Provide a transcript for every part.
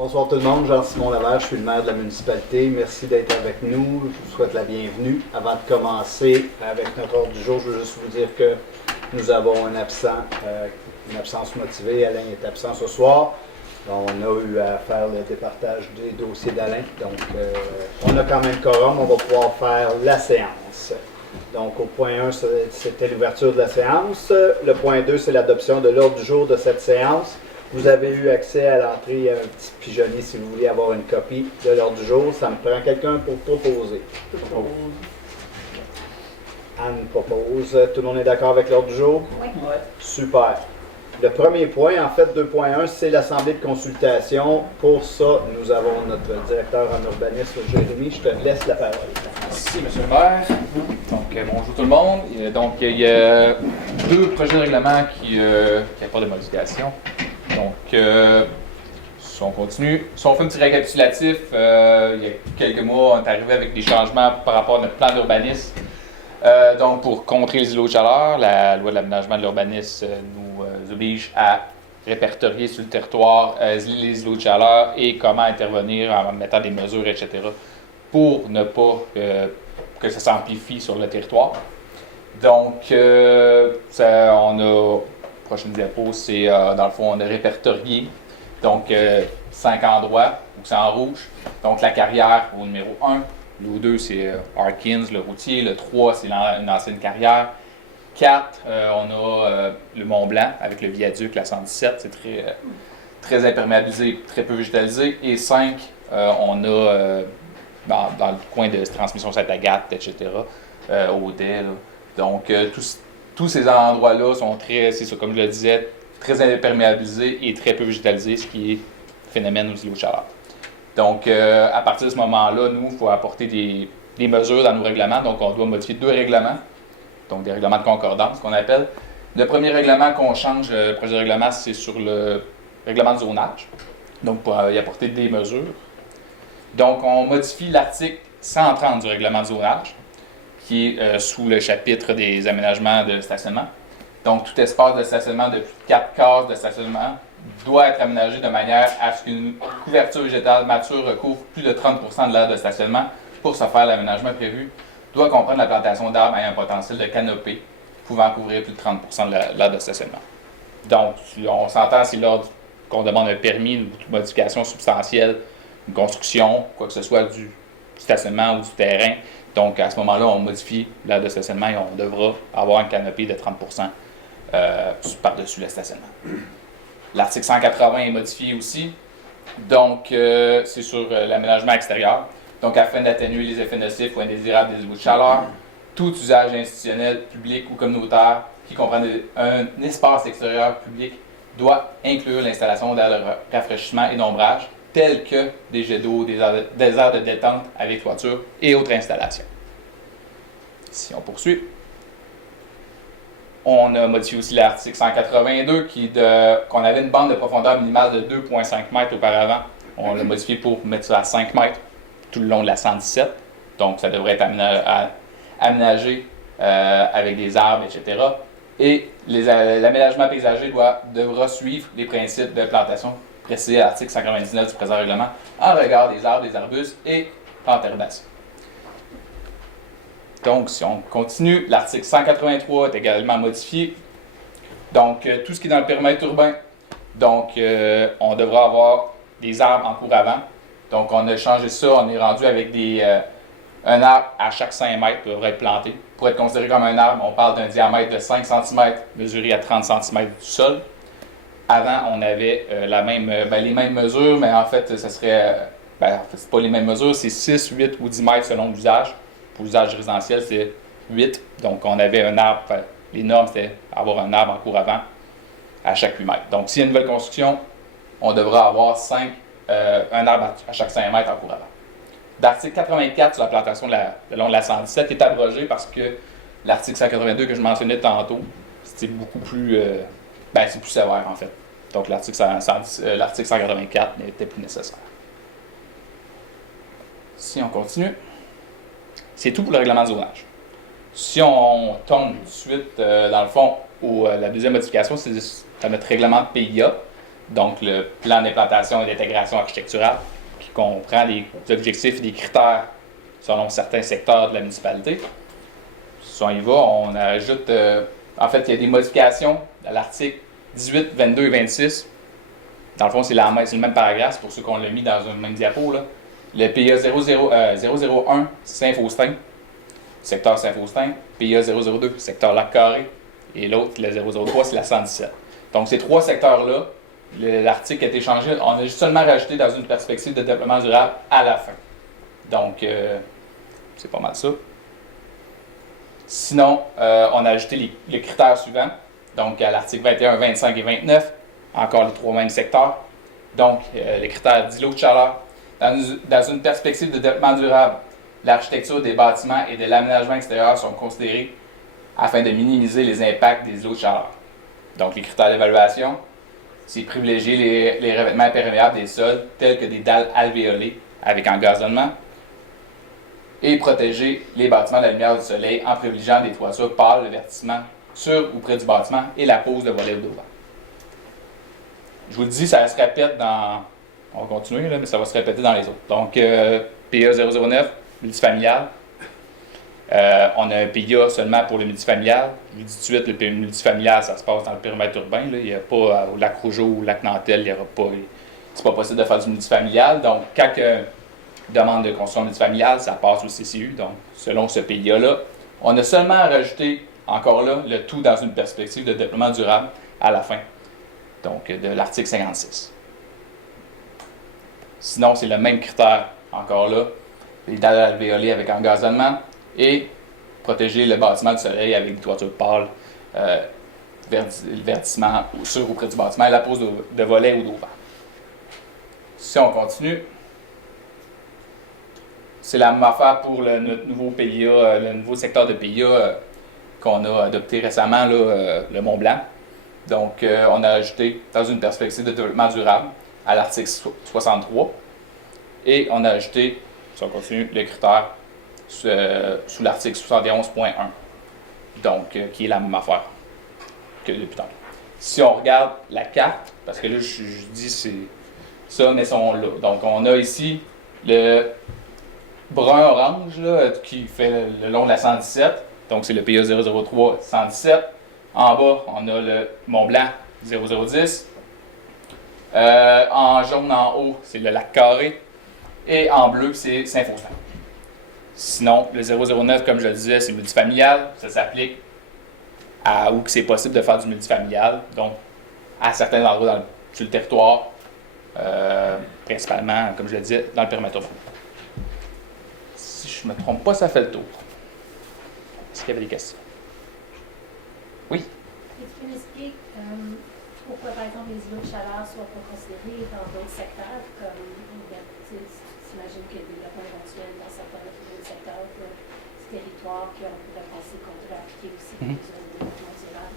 Bonsoir tout le monde, Jean-Simon Lavert, je suis le maire de la municipalité. Merci d'être avec nous. Je vous souhaite la bienvenue. Avant de commencer avec notre ordre du jour, je veux juste vous dire que nous avons un absent, une absence motivée. Alain est absent ce soir. On a eu à faire le départage des dossiers d'Alain. Donc, on a quand même quorum. On va pouvoir faire la séance. Donc, au point 1, c'était l'ouverture de la séance. Le point 2, c'est l'adoption de l'ordre du jour de cette séance. Vous avez eu accès à l'entrée à un petit pigeonnier si vous voulez avoir une copie de l'ordre du jour. Ça me prend quelqu'un pour proposer. Anne propose. Tout le monde est d'accord avec l'ordre du jour? Oui. Super. Le premier point, en fait, 2.1, c'est l'assemblée de consultation. Pour ça, nous avons notre directeur en urbanisme, Jérémy. Je te laisse la parole. Merci, M. le maire. Donc, bonjour tout le monde. Donc, il y a deux projets de règlement qui apportent des modifications. Donc, si on continue, si on fait un petit récapitulatif, il y a quelques mois, on est arrivé avec des changements par rapport à notre plan d'urbanisme. Donc, pour contrer les îlots de chaleur, la loi de l'aménagement de l'urbanisme nous oblige à répertorier sur le territoire les îlots de chaleur et comment intervenir en mettant des mesures, etc., pour ne pas que ça s'amplifie sur le territoire. Donc, on a, prochaine diapo, c'est dans le fond, on a répertorié, donc 5 endroits où c'est en rouge. Donc, la carrière au numéro 1, le 2, c'est Harkins, le routier, le 3, c'est une ancienne carrière. 4, on a le Mont Blanc avec le viaduc, la 117, c'est très imperméabilisé, très peu végétalisé. Et 5, on a dans le coin de transmission Sainte-Agathe, etc., Audet. Donc, tous ces endroits-là sont très, c'est ça, comme je le disais, très imperméabilisés et très peu végétalisés, ce qui est phénomène aux îlots de chaleur. Donc, à partir de ce moment-là, nous, il faut apporter des mesures dans nos règlements. Donc, on doit modifier 2 règlements, donc des règlements de concordance, qu'on appelle. Le premier règlement qu'on change, le projet de règlement, c'est sur le règlement de zonage, donc pour y apporter des mesures. Donc, on modifie l'article 130 du règlement de zonage, qui est sous le chapitre des aménagements de stationnement. Donc, tout espace de stationnement de plus de 4 cases de stationnement doit être aménagé de manière à ce qu'une couverture végétale mature recouvre plus de 30% de l'aire de stationnement. Pour ce faire, l'aménagement prévu doit comprendre la plantation d'arbres ayant un potentiel de canopée pouvant couvrir plus de 30% de l'aire de stationnement. Donc, on s'entend si lors qu'on demande un permis, une modification substantielle, une construction, quoi que ce soit du stationnement ou du terrain. Donc, à ce moment-là, on modifie l'aire de stationnement et on devra avoir une canopée de 30% par-dessus le stationnement. L'article 180 est modifié aussi. Donc, c'est sur l'aménagement extérieur. Donc, afin d'atténuer les effets nocifs ou indésirables des îlots de chaleur, tout usage institutionnel, public ou communautaire qui comprend un espace extérieur public doit inclure l'installation d'aires de rafraîchissement et d'ombrage, tels que des jets d'eau, des aires de détente avec toiture et autres installations. Si on poursuit, on a modifié aussi l'article 182 qu'on avait une bande de profondeur minimale de 2,5 mètres auparavant. On l'a modifié pour mettre ça à 5 mètres tout le long de la 117. Donc, ça devrait être aménagé avec des arbres, etc. Et l'aménagement paysager devra suivre les principes de plantation précisés à l'article 199 du présent règlement en regard des arbres, des arbustes et plantes herbacées. Donc, si on continue, l'article 183 est également modifié. Donc, tout ce qui est dans le périmètre urbain, donc, on devra avoir des arbres en cours avant. Donc, on a changé ça, on est rendu avec un arbre à chaque 5 mètres qui devrait être planté. Pour être considéré comme un arbre, on parle d'un diamètre de 5 cm mesuré à 30 cm du sol. Avant, on avait les mêmes mesures, mais en fait, ce serait. C'est pas les mêmes mesures, c'est 6, 8 ou 10 mètres selon l'usage. Pour l'usage résidentiel, c'est 8. Donc, on avait un arbre. Les normes, c'était avoir un arbre en cours avant à chaque 8 mètres. Donc, s'il y a une nouvelle construction, on devra avoir un arbre à chaque 5 mètres en cours avant. L'article 84 sur la plantation le long de la 117 est abrogé parce que l'article 182 que je mentionnais tantôt, c'est beaucoup plus. C'est plus sévère en fait. Donc, l'article 184 n'était plus nécessaire. Si on continue, c'est tout pour le règlement de zonage. Si on tombe tout de suite, dans le fond, la deuxième modification, c'est notre règlement de PIA. Donc, le plan d'implantation et d'intégration architecturale, qui comprend les objectifs et des critères selon certains secteurs de la municipalité. Si on y va, on ajoute, en fait, il y a des modifications à l'article 18, 22 et 26. Dans le fond, c'est le même paragraphe, c'est pour ceux qu'on l'a mis dans un même diapo, là. Le PA 001, Saint-Faustin, secteur Saint-Faustin. PA 002, secteur Lac-Carré. Et l'autre, le 003, c'est la 117. Donc, ces trois secteurs-là, l'article a été changé. On a juste seulement rajouté dans une perspective de développement durable à la fin. Donc, c'est pas mal ça. Sinon, on a ajouté les critères suivants. Donc, à l'article 21, 25 et 29, encore les trois mêmes secteurs. Donc, les critères d'îlot de chaleur. Dans une perspective de développement durable, l'architecture des bâtiments et de l'aménagement extérieur sont considérés afin de minimiser les impacts des îlots de chaleur. Donc, les critères d'évaluation, c'est privilégier les revêtements imperméables des sols, tels que des dalles alvéolées avec engazonnement, et protéger les bâtiments de la lumière du soleil en privilégiant des toitures pâles, le vertissement sur ou près du bâtiment et la pose de volets ou d'auvent. Je vous le dis, ça se répète dans... On va continuer, là, mais ça va se répéter dans les autres. Donc, PA 009, multifamilial. On a un PIA seulement pour le multifamilial. Je vous dis tout de suite, le multifamilial, ça se passe dans le périmètre urbain. Là. Il n'y a pas au lac Rougeau ou au lac Nantel, il y aura pas. C'est pas possible de faire du multifamilial. Donc, quand demande de construction multifamiliale, ça passe au CCU. Donc, selon ce PIA-là, on a seulement rajouté, encore là, le tout dans une perspective de développement durable à la fin. Donc, de l'article 56. Sinon, c'est le même critère, encore là, les dalles alvéolées avec engazonnement et protéger le bâtiment du soleil avec des toitures pâles, le vertissement sur ou près du bâtiment et la pose de volets ou d'auvent. Si on continue, c'est la même affaire pour notre nouveau PIA, le nouveau secteur de PIA qu'on a adopté récemment, là, le Mont-Blanc. Donc, on a ajouté dans une perspective de développement durable à l'article 63 et on a ajouté, si on continue, le critère sous l'article 71.1, donc qui est la même affaire que depuis tantôt. Si on regarde la carte, parce que là je dis c'est ça, mais sont là. Donc on a ici le brun-orange là, qui fait le long de la 117, donc c'est le PA 003 117. En bas, on a le Mont-Blanc 0010. En jaune en haut, c'est le Lac-Carré. Et en bleu, c'est Saint-Faustin. Sinon, le 009, comme je le disais, c'est multifamilial. Ça s'applique à où c'est possible de faire du multifamilial. Donc, à certains endroits sur le territoire, principalement, comme je le disais, dans le périmètre urbain. Si je ne me trompe pas, ça fait le tour. Est-ce qu'il y avait des questions? Oui? Est-ce que tu expliques pourquoi, par exemple, les îlots de chaleur ne soient pas considérés dans d'autres secteurs, comme, j'imagine qu'il y a des développements éventuels dans certains autres secteurs, du territoire, qu'on pourrait penser qu'on pourrait appliquer aussi des zones de développement durable?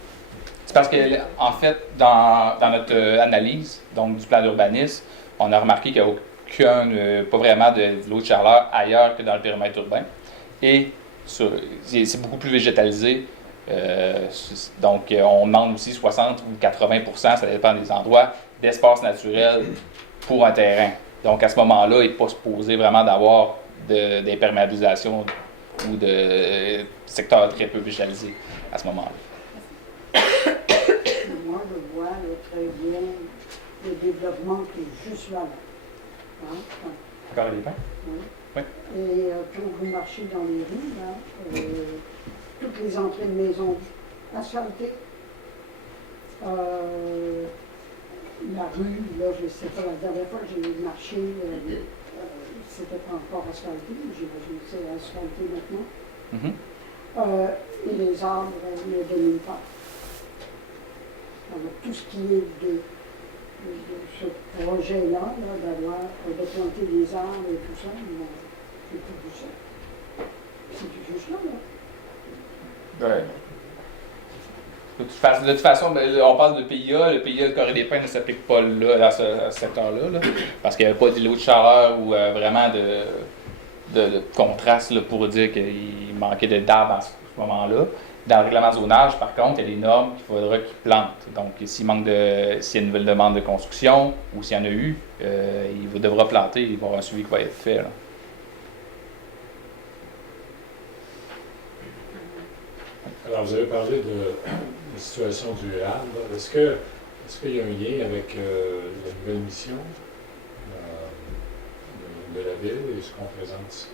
C'est parce que, en fait, dans notre analyse donc, du plan d'urbanisme, on a remarqué qu'il n'y a pas vraiment de l'eau de chaleur ailleurs que dans le périmètre urbain. Et c'est beaucoup plus végétalisé. Donc, on demande aussi 60 ou 80%, ça dépend des endroits, d'espace naturel pour un terrain. Donc, à ce moment-là, il n'est pas supposé vraiment d'avoir d'imperméabilisation ou de secteur très peu végétalisé à ce moment-là. Moi, je vois là, très bien le développement qui est juste là. Hein? Encore des pins? Oui. Oui. Et quand vous marchez dans les rues, là, toutes les entrées de maisons asphaltées, la rue, là, je ne sais pas, la dernière fois que j'ai marché, c'était pas encore asphalté, j'imagine que c'est asphalté maintenant. Et les arbres ne dominent pas. Alors, tout ce qui est de ce projet-là, de planter des arbres et tout ça, c'est tout ça. C'est juste là. Ouais. De toute façon, on parle de PIA. Le PIA, le Corée des Pins ne s'applique pas là, dans ce secteur-là, là, parce qu'il n'y avait pas d'îlot de chaleur ou vraiment de contraste là, pour dire qu'il manquait d'arbres à ce moment-là. Dans le règlement de zonage, par contre, il y a des normes qu'il faudra qu'ils plantent. Donc, s'il y a une nouvelle demande de construction ou s'il y en a eu, il devra planter, il va y avoir un suivi qui va être fait. Là. Alors, vous avez parlé de la situation du Havre. Est-ce qu'il y a un lien avec la nouvelle mission de la ville et ce qu'on présente ici?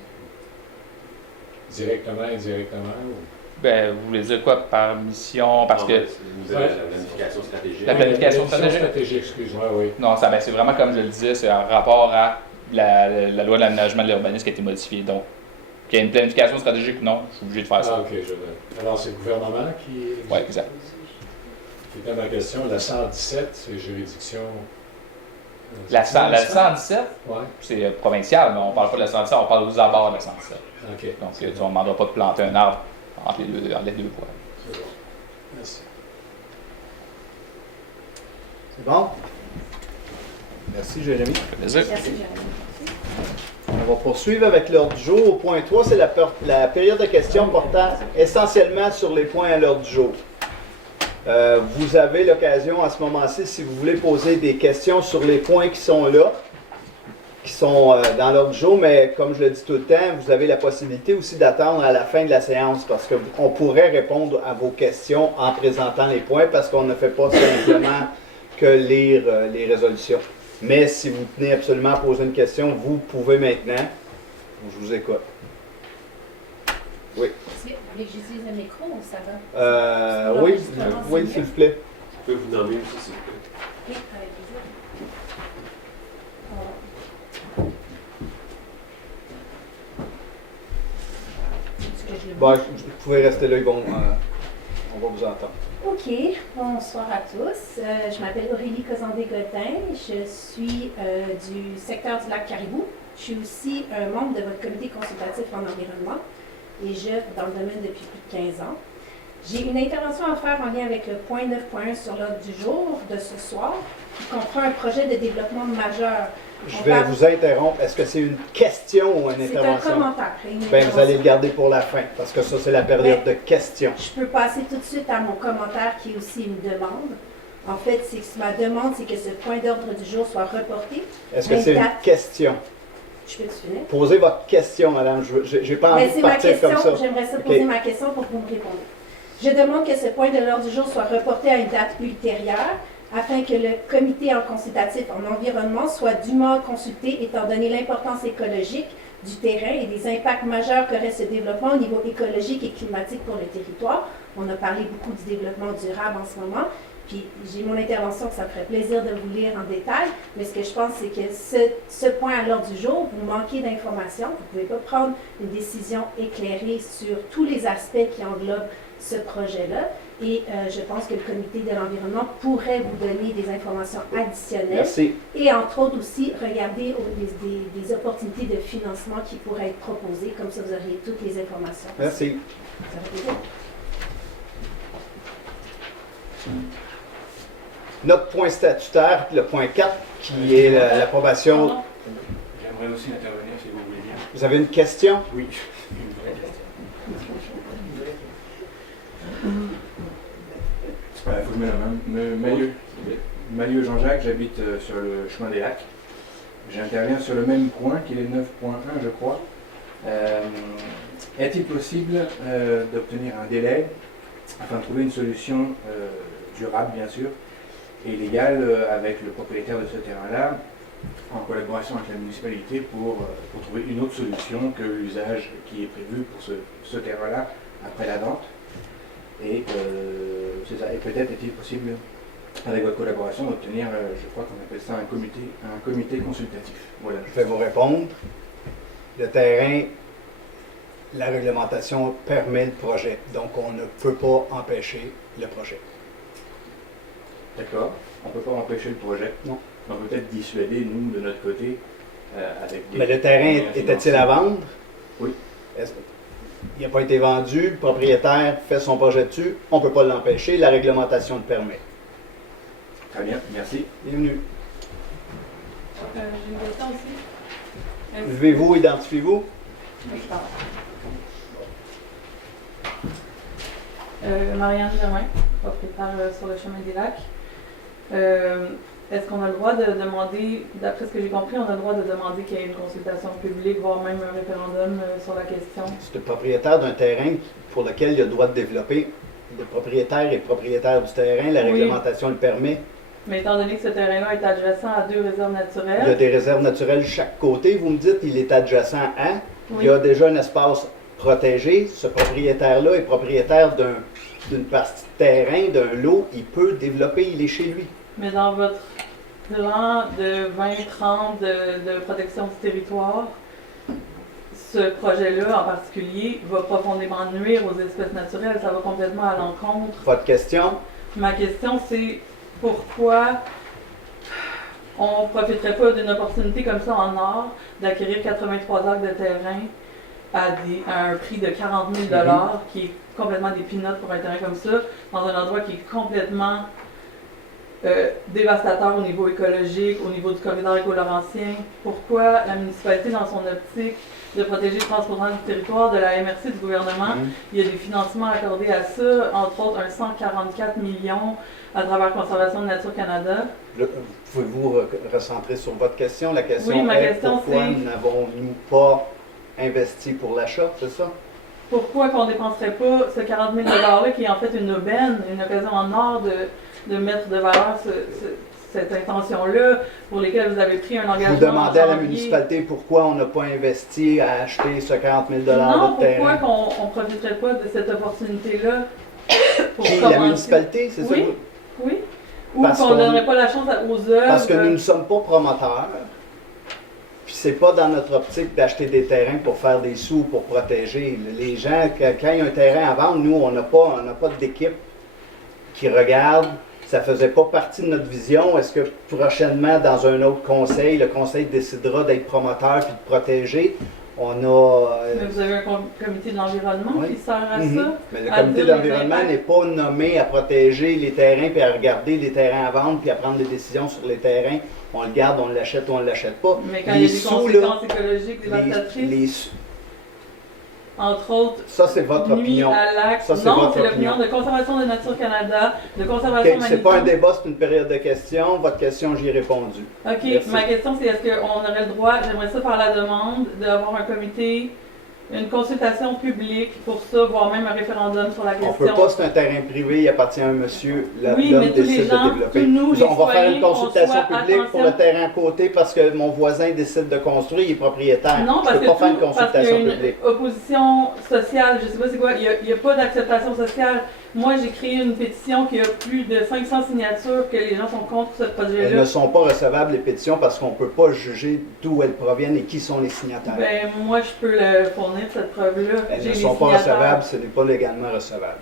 Directement, indirectement? Ou... Ben, vous voulez dire quoi par mission? Parce que. La planification stratégique. La planification stratégique, excuse-moi, oui. Non, c'est vraiment comme je le disais, c'est en rapport à la loi de l'aménagement de l'urbanisme qui a été modifiée. Donc, qu'il y ait une planification stratégique, non, je suis obligé de faire ça. Ah, ok, je vois. Alors, c'est le gouvernement qui... Oui, exact. C'était ma question. La 117, c'est juridiction... La 117, ouais. c'est provincial, mais on ne parle pas de la 117, on parle aux abords de la 117. OK. Donc, on ne demandera pas de planter un arbre entre les deux points. C'est bon. Merci. C'est bon? Merci, Jérémy. Ça fait plaisir. Merci, Jérémy. On va poursuivre avec l'ordre du jour. Au point 3, c'est la période de questions portant essentiellement sur les points à l'ordre du jour. Vous avez l'occasion à ce moment-ci, si vous voulez poser des questions sur les points qui sont là, qui sont dans l'ordre du jour, mais comme je le dis tout le temps, vous avez la possibilité aussi d'attendre à la fin de la séance parce qu'on pourrait répondre à vos questions en présentant les points parce qu'on ne fait pas simplement que lire les résolutions. Mais si vous tenez absolument à poser une question, vous pouvez maintenant. Je vous écoute. Oui. Est-ce que vous voulez que j'utilise le micro ou ça va? Oui, L'enregistrement, oui, c'est s'il mieux? vous plaît. Je peux vous nommer aussi, s'il vous plaît. Oui, avec plaisir. Est-ce que je le Bon, vous pouvez rester là, on va vous entendre. OK, bonsoir à tous. Je m'appelle Aurélie Cosandé-Godin. Je suis du secteur du lac Caribou. Je suis aussi un membre de votre comité consultatif en environnement et j'œuvre dans le domaine depuis plus de 15 ans. J'ai une intervention à faire en lien avec le point 9.1 sur l'ordre du jour de ce soir qui comprend un projet de développement majeur. Je vais vous interrompre. Est-ce que c'est une question ou une C'est un intervention? commentaire. Une Bien, vous intervention. allez le garder pour la fin, parce que ça, c'est la période de questions. Je peux passer tout de suite à mon commentaire qui est aussi une demande. En fait, c'est que ma demande, c'est que ce point d'ordre du jour soit reporté. Est-ce que c'est une 24. question? Je peux te finir? Posez votre question, madame. Je n'ai pas envie Mais de c'est ma partir comme question, ça. j'aimerais ça OK. poser ma question pour que vous me répondiez. Je demande que ce point de l'ordre du jour soit reporté à une date ultérieure afin que le comité en consultatif en environnement soit dûment consulté étant donné l'importance écologique du terrain et des impacts majeurs qu'aurait ce développement au niveau écologique et climatique pour le territoire. On a parlé beaucoup du développement durable en ce moment. Puis j'ai mon intervention que ça me ferait plaisir de vous lire en détail, mais ce que je pense, c'est que ce point à l'ordre du jour, vous manquez d'informations, vous ne pouvez pas prendre une décision éclairée sur tous les aspects qui englobent ce projet-là. Et je pense que le comité de l'environnement pourrait vous donner des informations additionnelles. Merci. Et entre autres aussi, regarder des opportunités de financement qui pourraient être proposées, comme ça vous auriez toutes les informations. Merci. Ça fait plaisir. Notre point statutaire, le point 4, qui est l'approbation. J'aimerais aussi intervenir, si vous voulez bien. Vous avez une question? Oui, une vraie question. Il faut que je me nomme. Maillot Jean-Jacques, j'habite sur le chemin des Lacs. J'interviens sur le même point, qui est 9.1, je crois. Est-il possible d'obtenir un délai afin de trouver une solution durable, bien sûr, et légale avec le propriétaire de ce terrain-là, en collaboration avec la municipalité pour trouver une autre solution que l'usage qui est prévu pour ce terrain-là après la vente. Et c'est ça. Et peut-être est-il possible, avec votre collaboration, d'obtenir, je crois qu'on appelle ça un comité consultatif. Voilà. Je vais vous répondre. Le terrain, la réglementation permet le projet. Donc, on ne peut pas empêcher le projet. D'accord. On ne peut pas empêcher le projet. Non. On peut peut-être dissuader, nous, de notre côté, avec des... Mais le terrain moyens était-il à vendre? Oui. Il n'a pas été vendu, le propriétaire fait son projet dessus, on ne peut pas l'empêcher, la réglementation le permet. Très bien, merci. Bienvenue. J'ai une question aussi. Levez-vous, identifiez-vous. Marianne Germain, propriétaire sur le chemin des Lacs. Est-ce qu'on a le droit de demander, d'après ce que j'ai compris, on a le droit de demander qu'il y ait une consultation publique, voire même un référendum sur la question? C'est le propriétaire d'un terrain pour lequel il a le droit de développer. Le propriétaire est propriétaire du terrain, la Oui. réglementation le permet. Mais étant donné que ce terrain-là est adjacent à 2 réserves Il y a naturelles, des réserves naturelles de chaque côté. Vous me dites il est adjacent à. Il oui, y a déjà un espace protégé. Ce propriétaire-là est propriétaire d'une partie de terrain, d'un lot. Il peut développer, il est chez lui. mais dans votre plan de 20-30 de protection du territoire, ce projet-là en particulier va profondément nuire aux espèces naturelles. Ça va complètement à l'encontre. Votre question? Ma question, c'est pourquoi on ne profiterait pas d'une opportunité comme ça en or d'acquérir 83 acres de terrain à un prix de 40 000 qui est complètement des peanuts pour un terrain comme ça, dans un endroit qui est complètement dévastateur au niveau écologique, au niveau du corridor éco-laurentien. Pourquoi la municipalité, dans son optique de protéger le transposant du territoire de la MRC du gouvernement, il y a des financements accordés à ça, entre autres un 144 millions à travers Conservation de Nature Canada. Pouvez-vous recentrer sur votre question? La question Oui, ma est question, pourquoi c'est- n'avons-nous pas investi pour l'achat, c'est ça? Pourquoi qu'on ne dépenserait pas ce 40 000 $-là qui est en fait une aubaine, une occasion en or de mettre de valeur cette intention-là pour lesquelles vous avez pris un engagement? Vous demandez en à la janvier. municipalité pourquoi on n'a pas investi à acheter ce 40 000 Non, de terrain. pourquoi qu'on ne profiterait pas de cette opportunité-là pour Qui, la commencer? municipalité, c'est ça? Oui. Oui. Ou Parce qu'on qu'on- ne donnerait pas la chance aux œuvres. Parce que nous ne sommes pas promoteurs. Puis c'est pas dans notre optique d'acheter des terrains pour faire des sous, pour protéger. Les gens, quand il y a un terrain à vendre, nous, on n'a pas d'équipe qui regarde. Ça faisait pas partie de notre vision. Est-ce que prochainement, dans un autre conseil, le conseil décidera d'être promoteur puis de protéger? On a... Mais vous avez un comité de l'environnement Oui. qui sert à Mhm. ça. Mais le à comité dire les d'environnement impacts. n'est pas nommé à protéger les terrains, puis à regarder les terrains à vendre, puis à prendre des décisions sur les terrains. On le garde, on l'achète ou on ne l'achète pas. Mais quand Les il y a des sous, conséquences écologiques dévastatrices, les sous- entre autres, ça, c'est votre nuit opinion. à l'acte. Ça, c'est Non, votre c'est l'opinion opinion. de Conservation de Nature Canada, de Conservation OK, c'est pas un Maritime. débat, c'est une période de questions. Votre question, j'y ai répondu. OK, Merci. ma question c'est est-ce qu'on aurait le droit, j'aimerais ça faire la demande, d'avoir un comité, une consultation publique pour ça, voire même un référendum sur la On question. peut pas, c'est un terrain privé, il appartient à un monsieur, Oui, l'homme mais tous les décide gens, de développer. tous nous, les On va faire une citoyens, consultation qu'on soit publique pour le attention. terrain à côté parce que mon voisin décide de construire, il est propriétaire. Non, Je parce peux que pas faire une parce qu'il y consultation a une publique. opposition sociale, je sais pas c'est quoi, il y a pas d'acceptation sociale. Moi, j'ai créé une pétition qui a plus de 500 signatures que les gens sont contre ce Elles projet-là. ne sont pas recevables, les pétitions, parce qu'on ne peut pas juger d'où elles proviennent et qui sont les signataires. Ben, moi, je peux le fournir, cette preuve-là. Elles J'ai ne les sont pas signataires. recevables, ce n'est pas légalement recevable.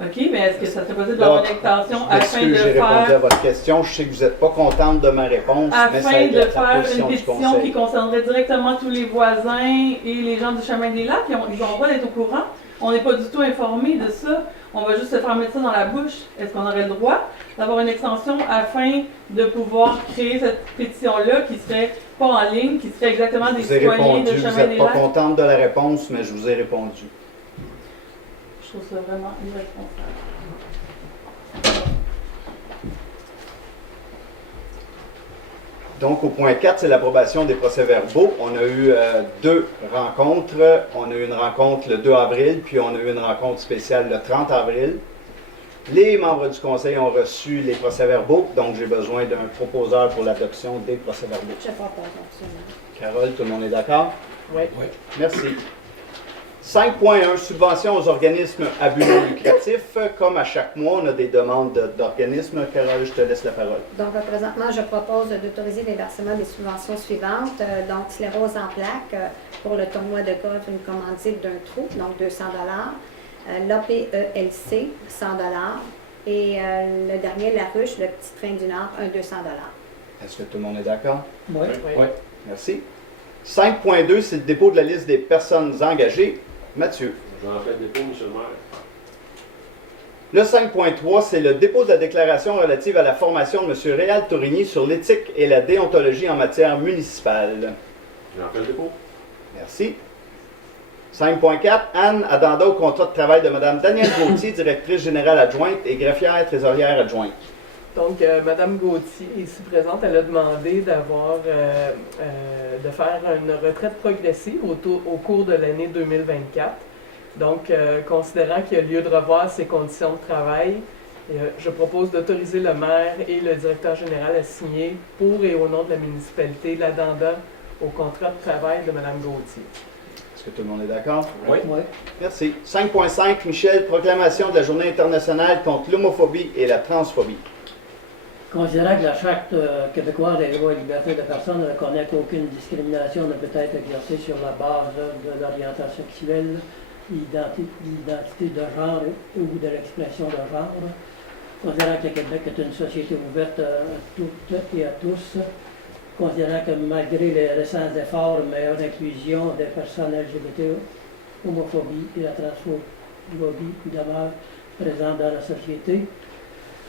OK, mais est-ce que ça serait possible d'avoir Donc, une extension je afin de m'excuse, j'ai répondu à faire, votre question. Je sais que vous n'êtes pas contente de ma réponse, mais ça afin est de la faire position une du pétition Conseil. qui concernerait directement tous les voisins et les gens du chemin des Lacs? Ils ont le droit d'être au courant. On n'est pas du tout informés de ça. On va juste se faire mettre ça dans la bouche. Est-ce qu'on aurait le droit d'avoir une extension afin de pouvoir créer cette pétition-là qui serait pas en ligne, qui serait exactement des Je vous ai citoyens répondu, de vous chemin n'êtes des pas Lacs? contente de la réponse, mais je vous ai répondu. Je trouve ça vraiment irresponsable. Donc, au point 4, c'est l'approbation des procès-verbaux. On a eu deux rencontres. On a eu une rencontre le 2 avril, puis on a eu une rencontre spéciale le 30 avril. Les membres du Conseil ont reçu les procès-verbaux, donc j'ai besoin d'un proposeur pour l'adoption des procès-verbaux. Je propose, absolument. Carole, tout le monde est d'accord? Oui. Oui. Merci. 5.1, subvention aux organismes à but non lucratif. Comme à chaque mois, on a des demandes d'organismes. Carole, je te laisse la parole. Donc, présentement, je propose d'autoriser les versements des subventions suivantes. Donc, Sclérose en plaques pour le tournoi de golf, une commandite d'un trou, donc 200 L'APELC, 100 et le dernier, La Ruche, le Petit Train du Nord, un 200 Est-ce que tout le monde est d'accord? Oui. Merci. 5.2, c'est le dépôt de la liste des personnes engagées. Mathieu. J'en fais le dépôt, monsieur le maire. Le 5.3, c'est le dépôt de la déclaration relative à la formation de M. Réal Tourigny sur l'éthique et la déontologie en matière municipale. J'en fais le dépôt. Merci. 5.4, Anne Adanda au contrat de travail de Mme Danielle Gauthier, directrice générale adjointe et greffière trésorière adjointe. Donc, Mme Gauthier, ici présente, elle a demandé de faire une retraite progressive au cours de l'année 2024. Donc, considérant qu'il y a lieu de revoir ses conditions de travail, je propose d'autoriser le maire et le directeur général à signer pour et au nom de la municipalité l'addenda au contrat de travail de Mme Gauthier. Est-ce que tout le monde est d'accord? Oui. Merci. 5.5, Michel, proclamation de la Journée internationale contre l'homophobie et la transphobie. Considérant que la Charte québécoise des droits et libertés de personnes ne reconnaît qu'aucune discrimination ne peut être exercée sur la base de l'orientation sexuelle, l'identité de genre ou de l'expression de genre, considérant que le Québec est une société ouverte à toutes et à tous, considérant que malgré les récents efforts de meilleure inclusion des personnes LGBT, l'homophobie et la transphobie demeurent présentes dans la société,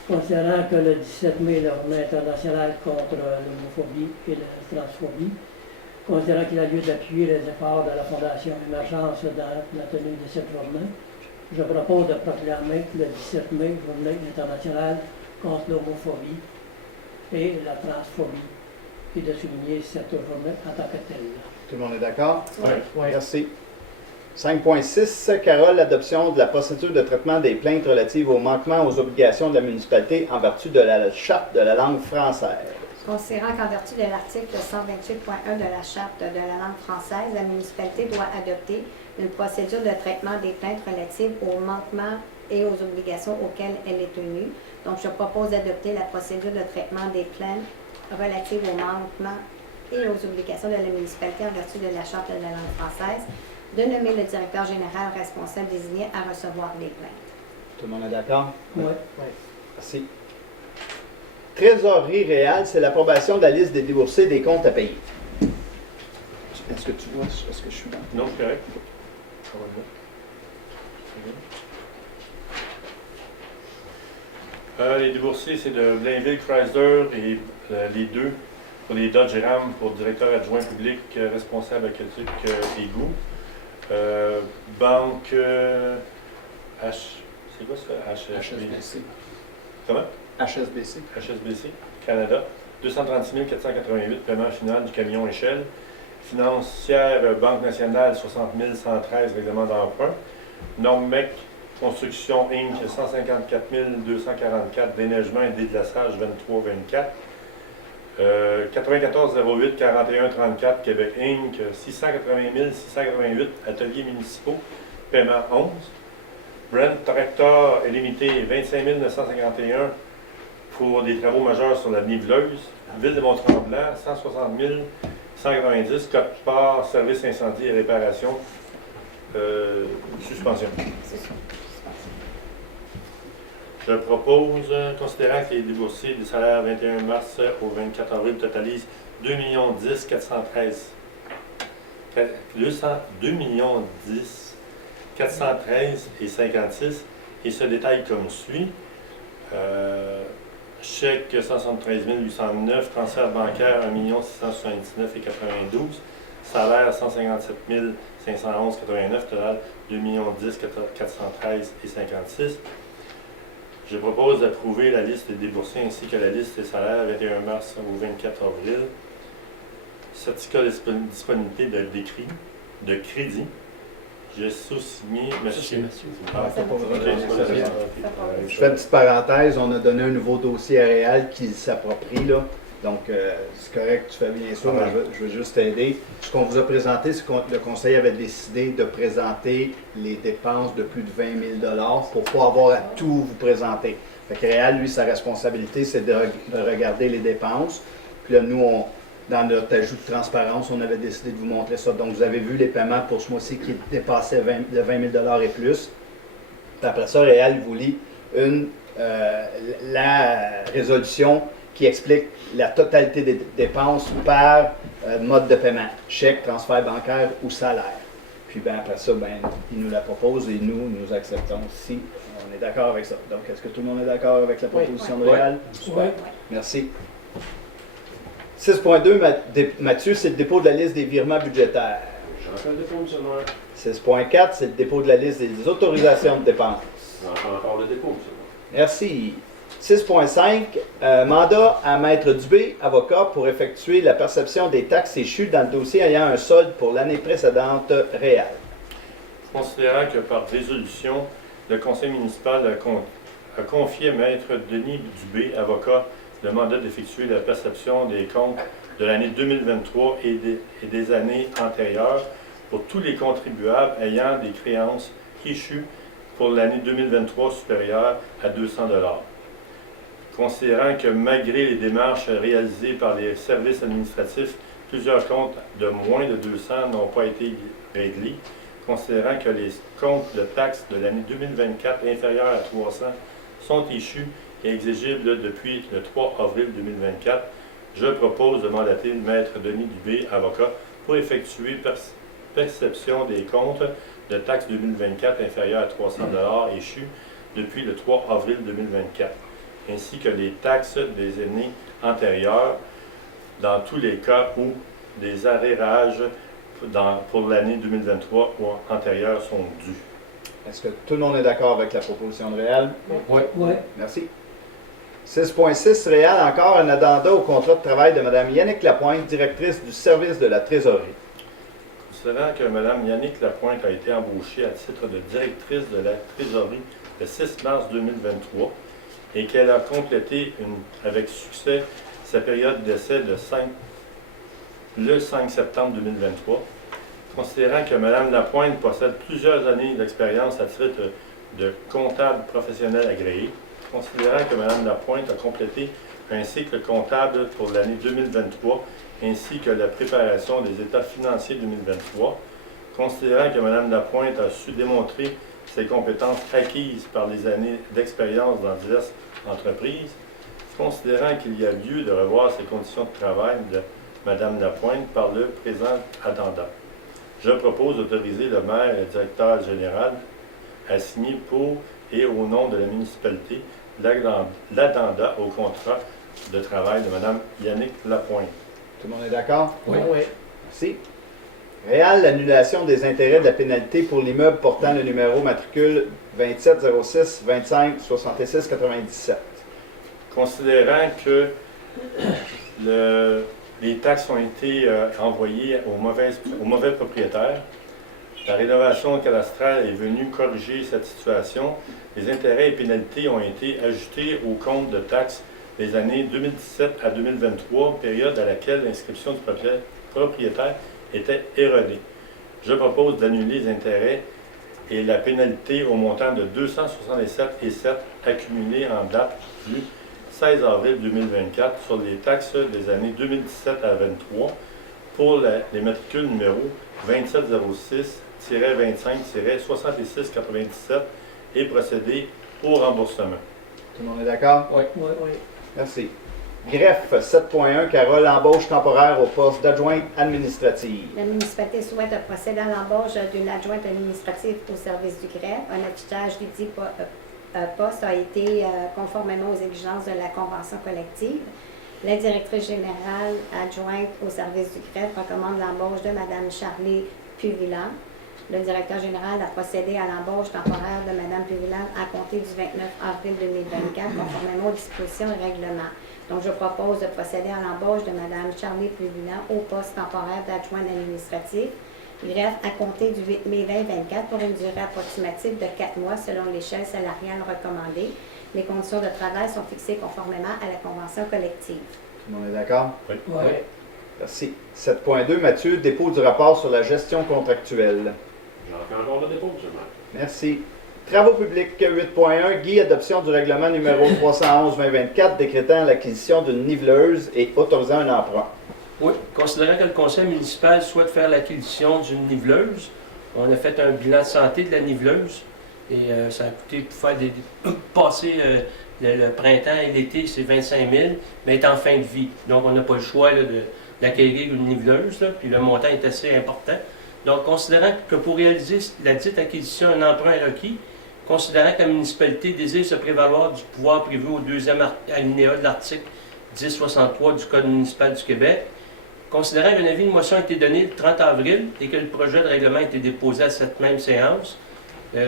considérant que le 17 mai est la journée internationale contre l'homophobie et la transphobie, considérant qu'il a lieu d'appuyer les efforts de la Fondation Émergence dans la tenue de cette journée, je propose de proclamer le 17 mai journée internationale contre l'homophobie et la transphobie et de souligner cette journée en tant que telle. Tout le monde est d'accord? Oui. Merci. 5.6, Carole, l'adoption de la procédure de traitement des plaintes relatives aux manquements aux obligations de la municipalité en vertu de la Charte de la langue française. Considérant qu'en vertu de l'article 128.1 de la Charte de la langue française, la municipalité doit adopter une procédure de traitement des plaintes relatives aux manquements et aux obligations auxquelles elle est tenue. Donc, je propose d'adopter la procédure de traitement des plaintes relatives aux manquements et aux obligations de la municipalité en vertu de la Charte de la langue française, de nommer le directeur général responsable désigné à recevoir les plaintes. Tout le monde est d'accord? Oui. Merci. Trésorerie réelle, c'est l'approbation de la liste des déboursés des comptes à payer. Est-ce que tu vois? Est-ce que je suis dans? Non, c'est correct. Les déboursés, c'est de Blainville Chrysler et les deux pour les Dodge Ram pour directeur adjoint public responsable aquatique et goût. Banque c'est quoi ça? HSBC. Comment? HSBC. HSBC, Canada. 236 488, paiement final du camion échelle. Financière Banque nationale, 60 113, règlement d'emprunt. Normec Construction Inc., 154 244, déneigement et déglaçage, 23-24. 9408 41 34, Québec Inc., 680 688, ateliers municipaux, paiement 11. Brent Tractor est limité 25 951 pour des travaux majeurs sur l'avenue Vleuse. Ville de Mont-Tremblant, 160 190, code part, service incendie et réparation, suspension. Je propose, considérant que les déboursés du salaire 21 mars au 24 avril totalisent 2 10 413 et 56 et se détaille comme suit. Chèque 173 809, transfert bancaire 1 679 et 92, salaire 157 511 89, total 2 10 413 et 56. Je propose d'approuver la liste des déboursés ainsi que la liste des salaires 21 mars au 24 avril. Certificat de disponibilité de crédit. J'ai sous-signé monsieur. Je fais une petite parenthèse, on a donné un nouveau dossier à Réal qui s'approprie, là. Donc, c'est correct, tu fais bien ça, mais je veux juste t'aider. Ce qu'on vous a présenté, c'est que le conseil avait décidé de présenter les dépenses de plus de 20 000 $ pour ne pas avoir à tout vous présenter. Fait que Réal, lui, sa responsabilité, c'est de regarder les dépenses. Puis là, nous, dans notre ajout de transparence, on avait décidé de vous montrer ça. Donc, vous avez vu les paiements pour ce mois-ci qui dépassaient de 20 000 $ et plus. Puis après ça, Réal vous lit la résolution qui explique la totalité des dépenses par mode de paiement, chèque, transfert bancaire ou salaire. Puis ben, après ça, ben, il nous la propose et nous acceptons si on est d'accord avec ça. Donc, est-ce que tout le monde est d'accord avec la proposition de Réal? Oui. Merci. 6.2, Mathieu, c'est le dépôt de la liste des virements budgétaires. J'en fais le dépôt, monsieur le maire. 6.4, c'est le dépôt de la liste des autorisations de dépenses. J'en fais encore le dépôt, monsieur le maire. Merci. 6.5, mandat à Maître Dubé, avocat, pour effectuer la perception des taxes échues dans le dossier ayant un solde pour l'année précédente réel. Considérant que par résolution, le conseil municipal a confié à Maître Denis Dubé, avocat, le mandat d'effectuer la perception des comptes de l'année 2023 et des années antérieures pour tous les contribuables ayant des créances échues pour l'année 2023 supérieures à 200 $. Considérant que malgré les démarches réalisées par les services administratifs, plusieurs comptes de moins de 200 n'ont pas été réglés, considérant que les comptes de taxes de l'année 2024 inférieurs à 300 sont échus et exigibles depuis le 3 avril 2024, je propose de mandater le Maître Denis Dubé, avocat, pour effectuer perception des comptes de taxes 2024 inférieurs à 300 $ échus depuis le 3 avril 2024, ainsi que les taxes des années antérieures dans tous les cas où des arrérages pour l'année 2023 ou antérieure sont dus. Est-ce que tout le monde est d'accord avec la proposition de Réal? Oui. Merci. 6.6, Réal, encore un addenda au contrat de travail de Mme Yannick Lapointe, directrice du service de la trésorerie. Considérant que Mme Yannick Lapointe a été embauchée à titre de directrice de la trésorerie le 6 mars 2023 et qu'elle a complété avec succès sa période d'essai le 5 septembre 2023, considérant que Mme Lapointe possède plusieurs années d'expérience à titre de comptable professionnel agréé, considérant que Mme Lapointe a complété un cycle comptable pour l'année 2023, ainsi que la préparation des états financiers 2023, considérant que Mme Lapointe a su démontrer ses compétences acquises par les années d'expérience dans diverses entreprises, considérant qu'il y a lieu de revoir ses conditions de travail de Mme Lapointe par le présent addenda. Je propose d'autoriser le maire et le directeur général à signer pour et au nom de la municipalité l'addenda au contrat de travail de Mme Yannick Lapointe. Tout le monde est d'accord? Oui. Merci. Réal, l'annulation des intérêts de la pénalité pour l'immeuble portant le numéro matricule 2706 25 66 97. Considérant que les taxes ont été envoyées aux mauvais propriétaires, la rénovation cadastrale est venue corriger cette situation. Les intérêts et pénalités ont été ajoutés au compte de taxes des années 2017 à 2023, période à laquelle l'inscription du propriétaire était erronée. Je propose d'annuler les intérêts et la pénalité au montant de 267,7 accumulés en date du 16 avril 2024 sur les taxes des années 2017 à 2023 pour les matricules numéro 2706-25-6697 et procéder au remboursement. Tout le monde est d'accord? Oui. Merci. Greffe 7.1, Carole, embauche temporaire au poste d'adjointe administrative. La municipalité souhaite procéder à l'embauche d'une adjointe administrative au service du greffe. Un affichage du dit poste a été conformément aux exigences de la convention collective. La directrice générale adjointe au service du greffe recommande l'embauche de Mme Charlie Puvilland. Le directeur général a procédé à l'embauche temporaire de Mme Puvilland à compter du 29 avril 2024, conformément aux dispositions et règlements. Donc, je propose de procéder à l'embauche de Mme Charlie Puvilland au poste temporaire d'adjointe administrative, greffe à compter du 8 mai 2024 pour une durée approximative de 4 mois selon l'échelle salariale recommandée. Les conditions de travail sont fixées conformément à la convention collective. Tout le monde est d'accord? Oui. Merci. 7.2, Mathieu, dépôt du rapport sur la gestion contractuelle. J'en fais encore le dépôt, monsieur le maire. Merci. Travaux publics 8.1, Guy, adoption du règlement numéro 311-2024 décrétant l'acquisition d'une niveleuse et autorisant un emprunt. Oui, considérant que le conseil municipal souhaite faire l'acquisition d'une niveleuse, on a fait un bilan de santé de la niveleuse et ça a coûté pour faire passer le printemps et l'été, c'est 25 000, mais est en fin de vie. Donc, on n'a pas le choix là, d'acquérir une niveleuse, là, puis le montant est assez important. Donc, considérant que pour réaliser la dite acquisition, un emprunt est requis, considérant que la municipalité désire se prévaloir du pouvoir prévu au deuxième alinéa de l'article 1063 du Code municipal du Québec, Considérant qu'un avis de motion a été donné le 30 avril et que le projet de règlement a été déposé à cette même séance,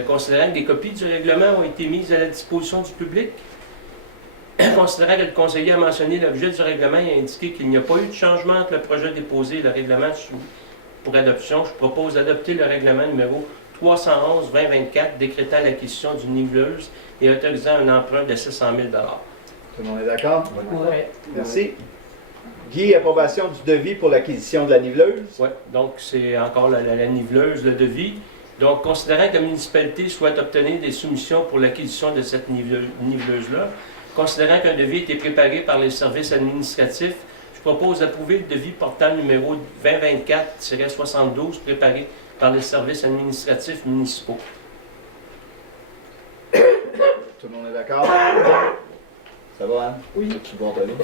considérant que des copies du règlement ont été mises à la disposition du public, considérant que le conseiller a mentionné l'objet du règlement et a indiqué qu'il n'y a pas eu de changement entre le projet déposé et le règlement pour adoption, je propose d'adopter le règlement numéro 311-2024 décrétant l'acquisition d'une niveleuse et autorisant un emprunt de 600 000 $. Tout le monde est d'accord? Oui. Merci. Guy, approbation du devis pour l'acquisition de la niveleuse. Oui, donc c'est encore la niveleuse, le devis. Donc, considérant que la municipalité souhaite obtenir des soumissions pour l'acquisition de cette niveleuse-là, considérant qu'un devis a été préparé par les services administratifs, je propose d'approuver le devis portant le numéro 2024-72 préparé par les services administratifs municipaux. Tout le monde est d'accord? Ça va, Anne? Oui. Tu vas donner.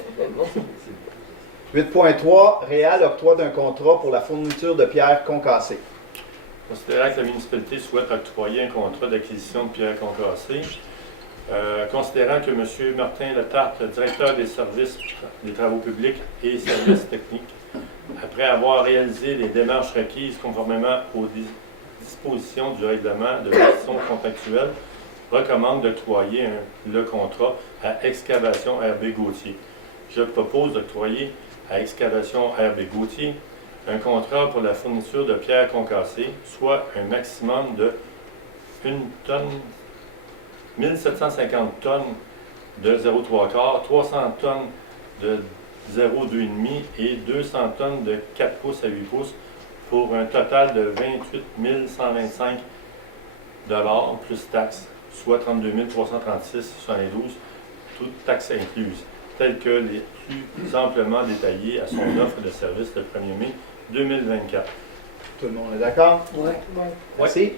8.3, Réal, octroi d'un contrat pour la fourniture de pierres concassées. Considérant que la municipalité souhaite octroyer un contrat d'acquisition de pierres concassées, considérant que M. Martin Letarte, directeur des services des travaux publics et services techniques, après avoir réalisé les démarches requises conformément aux dispositions du règlement de gestion contractuelle, recommande d'octroyer le contrat à Excavation RB Gauthier. Je propose d'octroyer à Excavation RB Gauthier un contrat pour la fourniture de pierres concassées, soit un maximum de 1750 tonnes de 0,3 300 tonnes de 0,2,5 et 200 tonnes de 4 pouces à 8 pouces pour un total de 28 125 $ plus taxes, soit 32 336,72 toutes taxes incluses, tel que les plus amplement détaillés à son offre de service le 1er mai 2024. Tout le monde est d'accord? Oui. Merci.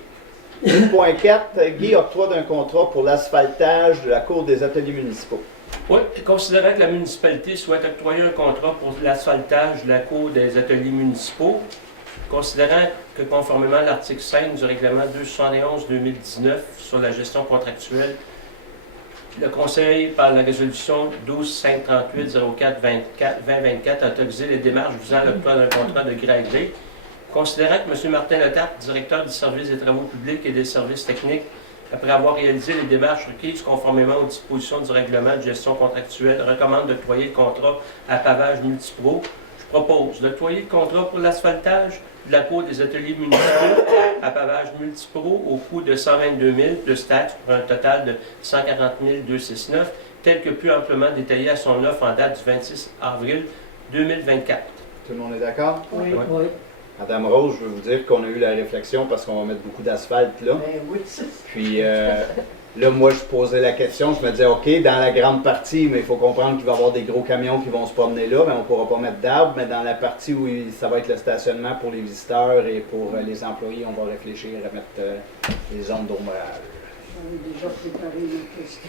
8.4, Guy, octroi d'un contrat pour l'asphaltage de la cour des ateliers municipaux. Oui, considérant que la municipalité souhaite octroyer un contrat pour l'asphaltage de la cour des ateliers municipaux, considérant que conformément à l'article 5 du règlement 271-2019 sur la gestion contractuelle, le Conseil, par la résolution 12-538-04-2024, a autorisé les démarches visant l'octroi d'un contrat de gré à gré. Considérant que M. Martin Letarte, directeur du service des travaux publics et des services techniques, après avoir réalisé les démarches requises conformément aux dispositions du règlement de gestion contractuelle, recommande d'octroyer le contrat à Pavage Multipro, je propose d'octroyer le contrat pour l'asphaltage de la cour des ateliers municipaux à Pavage Multipro au coût de 122 000 plus taxes pour un total de 140 269, tel que plus amplement détaillé à son offre en date du 26 avril 2024. Tout le monde est d'accord? Oui. Oui. Madame Rose, je veux vous dire qu'on a eu la réflexion parce qu'on va mettre beaucoup d'asphalte là. Ben oui. Puis là, moi, je posais la question, je me disais, OK, dans la grande partie, mais il faut comprendre qu'il va y avoir des gros camions qui vont se promener là, mais on ne pourra pas mettre d'arbres, mais dans la partie où ça va être le stationnement pour les visiteurs et pour les employés, on va réfléchir à mettre les zones d'ombrage. J'avais déjà préparé ma question.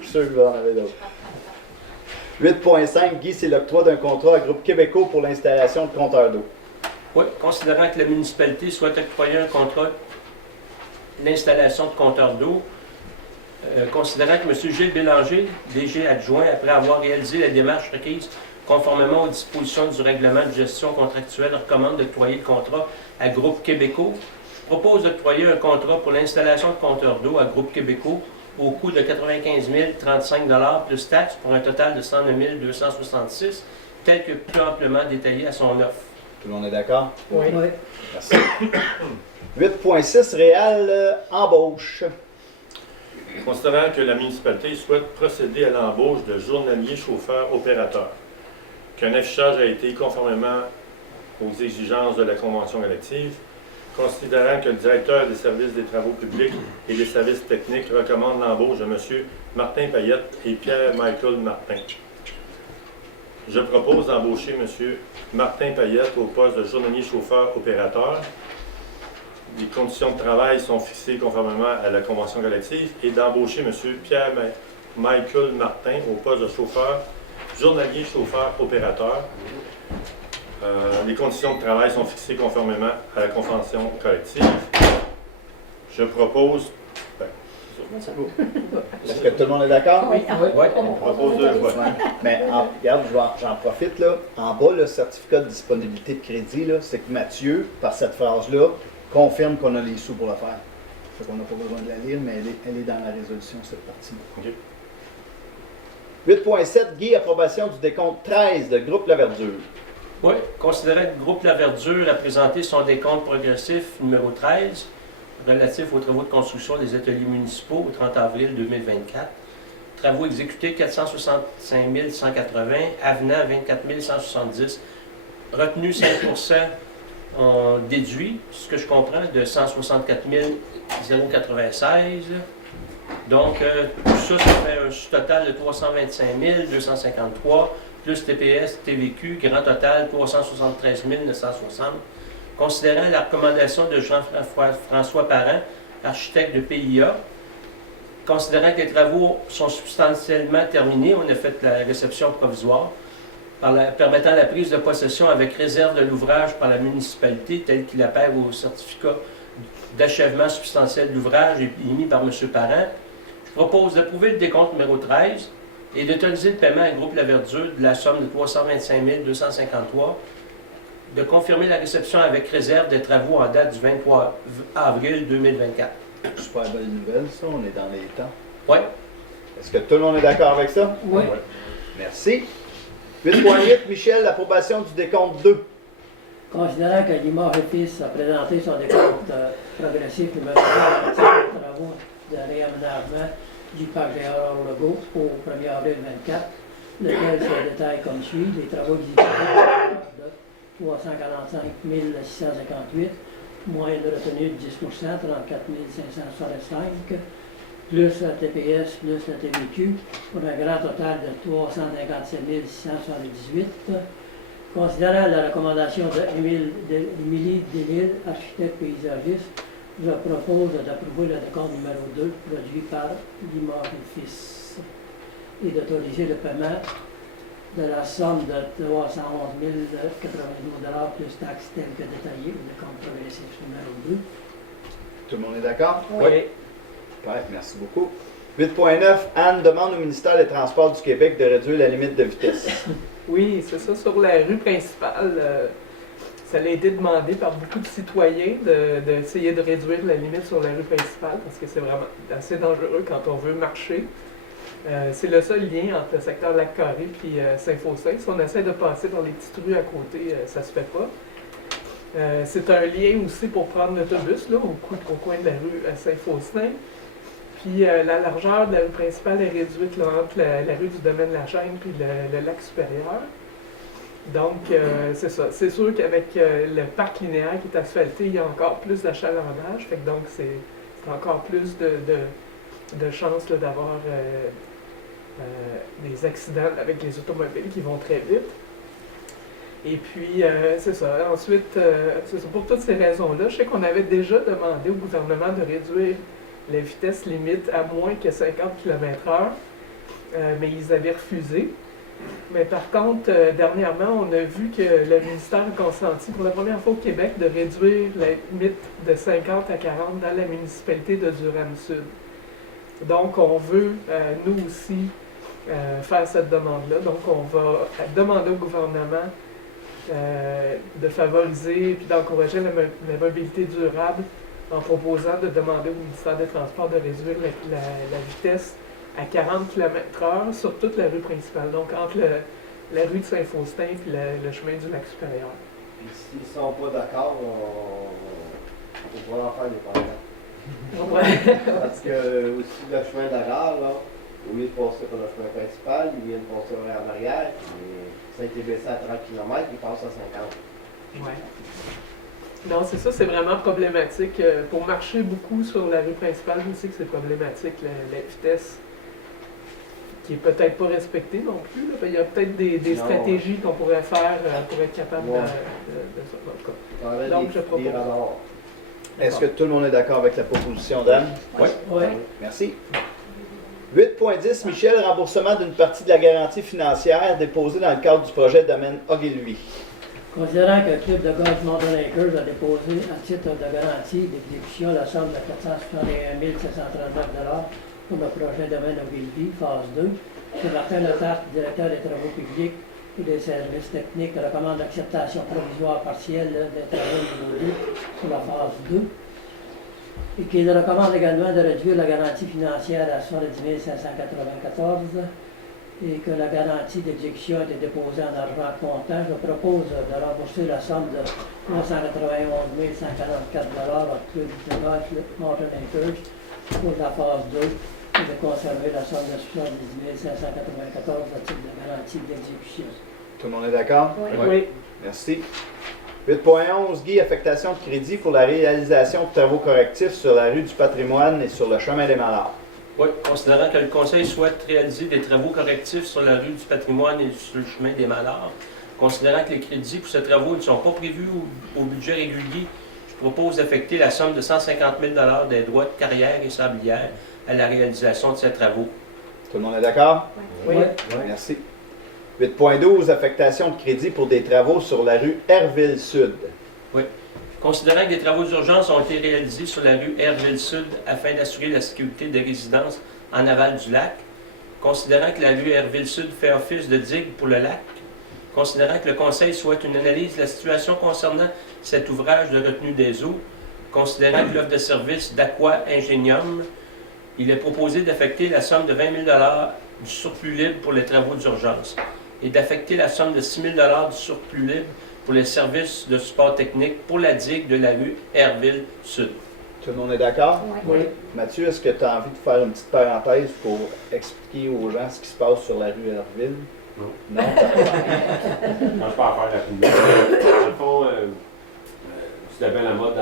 Je suis sûr que vous en avez d'autres. 8.5, Guy, c'est l'octroi d'un contrat à Groupe Québécois pour l'installation de compteurs d'eau. Oui, considérant que la municipalité souhaite octroyer un contrat d'installation de compteurs d'eau, considérant que M. Gilles Bélanger, DG adjoint, après avoir réalisé la démarche requise conformément aux dispositions du règlement de gestion contractuelle, recommande d'octroyer le contrat à Groupe Québécois, je propose d'octroyer un contrat pour l'installation de compteurs d'eau à Groupe Québécois au coût de 95 035 $ plus taxes pour un total de 109 266, tel que plus amplement détaillé à son offre. Tout le monde est d'accord? Oui. Merci. 8.6, Réal, embauche. Considérant que la municipalité souhaite procéder à l'embauche de journaliers chauffeurs opérateurs, qu'un affichage a été conformément aux exigences de la convention collective, considérant que le directeur des services des travaux publics et des services techniques recommande l'embauche de M. Martin Payette et Pierre-Michael Martin. Je propose d'embaucher M. Martin Payette au poste de journalier chauffeur opérateur. Les conditions de travail sont fixées conformément à la convention collective et d'embaucher M. Pierre-Michael Martin au poste de chauffeur, journalier chauffeur opérateur. Les conditions de travail sont fixées conformément à la convention collective. Je propose, C'est beau. Est-ce que tout le monde est d'accord? Oui. On propose 2 fois. Mais regarde, j'en profite là. En bas, le certificat de disponibilité de crédit, là, c'est que Mathieu, par cette phrase-là, confirme qu'on a les sous pour le faire. Fait qu'on n'a pas besoin de la lire, mais elle est dans la résolution, cette partie. OK. 8.7, Guy, approbation du décompte 13 de Groupe La Verdure. Oui, considérant que le groupe La Verdure a présenté son décompte progressif numéro 13 relatif aux travaux de construction des ateliers municipaux au 30 avril 2024. Travaux exécutés 465 180, avenant 24 170, retenu 5 on déduit, ce que je comprends, de 164 096. Donc, tout ça, ça fait un total de 325 253, plus TPS, TVQ, grand total 373 960. Considérant la recommandation de Jean-François Parent, architecte de PIA, considérant que les travaux sont substantiellement terminés, on a fait la réception provisoire, permettant la prise de possession avec réserve de l'ouvrage par la municipalité, tel qu'il apparaît au certificat d'achèvement substantiel de l'ouvrage émis par M. Parent. Je propose d'approuver le décompte numéro 13 et d'autoriser le paiement à Groupe La Verdure de la somme de 325 253, de confirmer la réception avec réserve des travaux en date du 23 avril 2024. Super belle nouvelle, ça. On est dans les temps. Oui. Est-ce que tout le monde est d'accord avec ça? Oui. Merci. 8.8, Michel, l'approbation du décompte 2. Considérant que Limard et Fils a présenté son décompte progressif numéro 1 relatif aux travaux de réaménagement du parc Gérard Legault au 1er avril 2024, lequel se détaille comme suit: les travaux exécutés de 345 658, moins une retenue de 10 34 565, plus la TPS, plus la TVQ, pour un grand total de 357 678. Considérant la recommandation d'Émilie Delisle, architecte paysagiste, je propose d'approuver le décompte numéro 2 produit par Limard et Fils et d'autoriser le paiement de la somme de 311 092 plus taxes telles que détaillées au décompte progressif numéro 2. Tout le monde est d'accord? Oui. Super, merci beaucoup. 8.9, Anne demande au ministère des Transports du Québec de réduire la limite de vitesse. Oui, c'est ça. Sur la rue principale, ça a été demandé par beaucoup de citoyens d'essayer de réduire la limite sur la rue principale parce que c'est vraiment assez dangereux quand on veut marcher. C'est le seul lien entre le secteur Lac-Carré et Saint-Faustin. Si on essaie de passer dans les petites rues à côté, ça se fait pas. C'est un lien aussi pour prendre l'autobus là, au coin de la rue Saint-Faustin. Puis la largeur de la rue principale est réduite là, entre la rue du Domaine-la-Chaîne et le lac supérieur. Donc, c'est ça. C'est sûr qu'avec le parc linéaire qui est asphalté, il y a encore plus d'achalandage. Fait que donc, c'est encore plus de chances là, d'avoir des accidents avec les automobiles qui vont très vite. Et puis, c'est ça. Ensuite, c'est ça. Pour toutes ces raisons-là, je sais qu'on avait déjà demandé au gouvernement de réduire la vitesse limite à moins que 50 km/h, mais ils avaient refusé. Mais par contre, dernièrement, on a vu que le ministère a consenti pour la première fois au Québec de réduire la limite de 50 à 40 dans la municipalité de Durham-Sud. Donc, on veut, nous aussi, faire cette demande-là. Donc, on va demander au gouvernement de favoriser et d'encourager la mobilité durable en proposant de demander au ministère des Transports de réduire la vitesse à 40 km/h sur toute la rue principale, donc entre la rue de Saint-Faustin et le chemin du lac supérieur. Et s'ils ne sont pas d'accord, on pourra en faire des pendants. Ouais. Parce que aussi le chemin de la gare, là, au lieu de passer par le chemin principal, il vient de passer en arrière, ça a été baissé à 30 km, il passe à 50. Ouais. Non, c'est ça, c'est vraiment problématique. Pour marcher beaucoup sur la rue principale, je sais que c'est problématique, la vitesse qui est peut-être pas respectée non plus. Là. Il y a peut-être des stratégies qu'on pourrait faire pour être capable de ça. En tout cas. Donc, je propose. Est-ce que tout le monde est d'accord avec la proposition d'Anne? Oui. Oui. Merci. 8.10, Michel, remboursement d'une partie de la garantie financière déposée dans le cadre du projet Domaine Ogilvy. Considérant que le club de golf Mountain Acres a déposé à titre de garantie d'exécution la somme de 461 739 pour le projet Domaine Ogilvy, phase 2, M. Martin Letarte, directeur des travaux publics et des services techniques, recommande l'acceptation provisoire partielle des travaux niveau 2 sur la phase 2 et qu'il recommande également de réduire la garantie financière à 70 594 et que la garantie d'exécution a été déposée en argent comptant. Je propose de rembourser la somme de 391 144 au club de golf Mountain Acres pour la phase 2 et de conserver la somme de 70 594 à titre de garantie d'exécution. Tout le monde est d'accord? Oui. Merci. 8.11, Guy, affectation de crédit pour la réalisation de travaux correctifs sur la rue du Patrimoine et sur le chemin des Mallards. Oui, considérant que le Conseil souhaite réaliser des travaux correctifs sur la rue du Patrimoine et sur le chemin des Mallards, considérant que les crédits pour ces travaux ne sont pas prévus au budget régulier, je propose d'affecter la somme de 150 000 des droits de carrière et sablière à la réalisation de ces travaux. Tout le monde est d'accord? Oui. Merci. 8.12, affectation de crédit pour des travaux sur la rue Herville-Sud. Oui. Considérant que des travaux d'urgence ont été réalisés sur la rue Herville-Sud afin d'assurer la sécurité des résidences en aval du lac, considérant que la rue Herville-Sud fait office de digue pour le lac, considérant que le Conseil souhaite une analyse de la situation concernant cet ouvrage de retenue des eaux, considérant que l'offre de service d'Aqua Ingenium, il est proposé d'affecter la somme de 20 000 du surplus libre pour les travaux d'urgence et d'affecter la somme de 6 000 du surplus libre pour les services de support technique pour la digue de la rue Herville-Sud. Tout le monde est d'accord? Oui. Mathieu, est-ce que tu as envie de faire une petite parenthèse pour expliquer aux gens ce qui se passe sur la rue Herville? Non. Non? Je pense pas à faire rapidement. Dans le fond, c'était bien la mode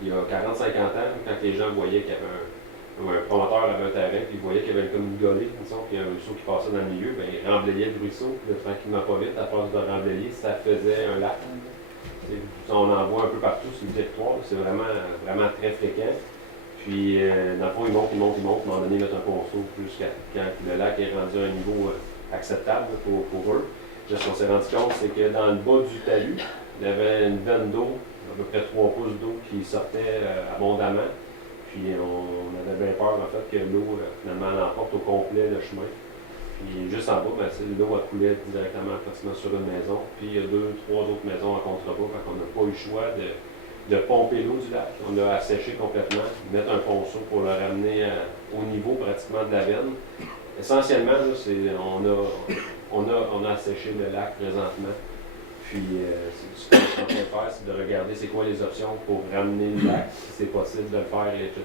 il y a 40-50 ans, quand les gens voyaient qu'il y avait un promoteur avait un terrain, puis il voyait qu'il y avait comme une golée, puis un ruisseau qui passait dans le milieu, bien, il remblayait le ruisseau, puis tranquillement pas vite, à force de remblayer, ça faisait un lac. On en voit un peu partout sur le territoire, c'est vraiment très fréquent. Puis, dans le fond, il monte, puis à un moment donné, il met un ponceau jusqu'à quand le lac est rendu à un niveau acceptable pour eux. Ce qu'on s'est rendu compte, c'est que dans le bas du talus, il y avait une veine d'eau, à peu près 3 pouces d'eau qui sortait abondamment. Puis on avait bien peur en fait que l'eau finalement l'emporte au complet le chemin. Puis juste en bas, l'eau coulait directement pratiquement sur une maison. Puis il y a 2-3 autres maisons en contrebas, donc on n'a pas eu le choix de pomper l'eau du lac. On l'a asséché complètement, mettre un ponceau pour le ramener au niveau pratiquement de la veine. Essentiellement, là, on a asséché le lac présentement. Puis, ce qu'on est en train de faire, c'est de regarder c'est quoi les options pour ramener le lac, si c'est possible de le faire, etc.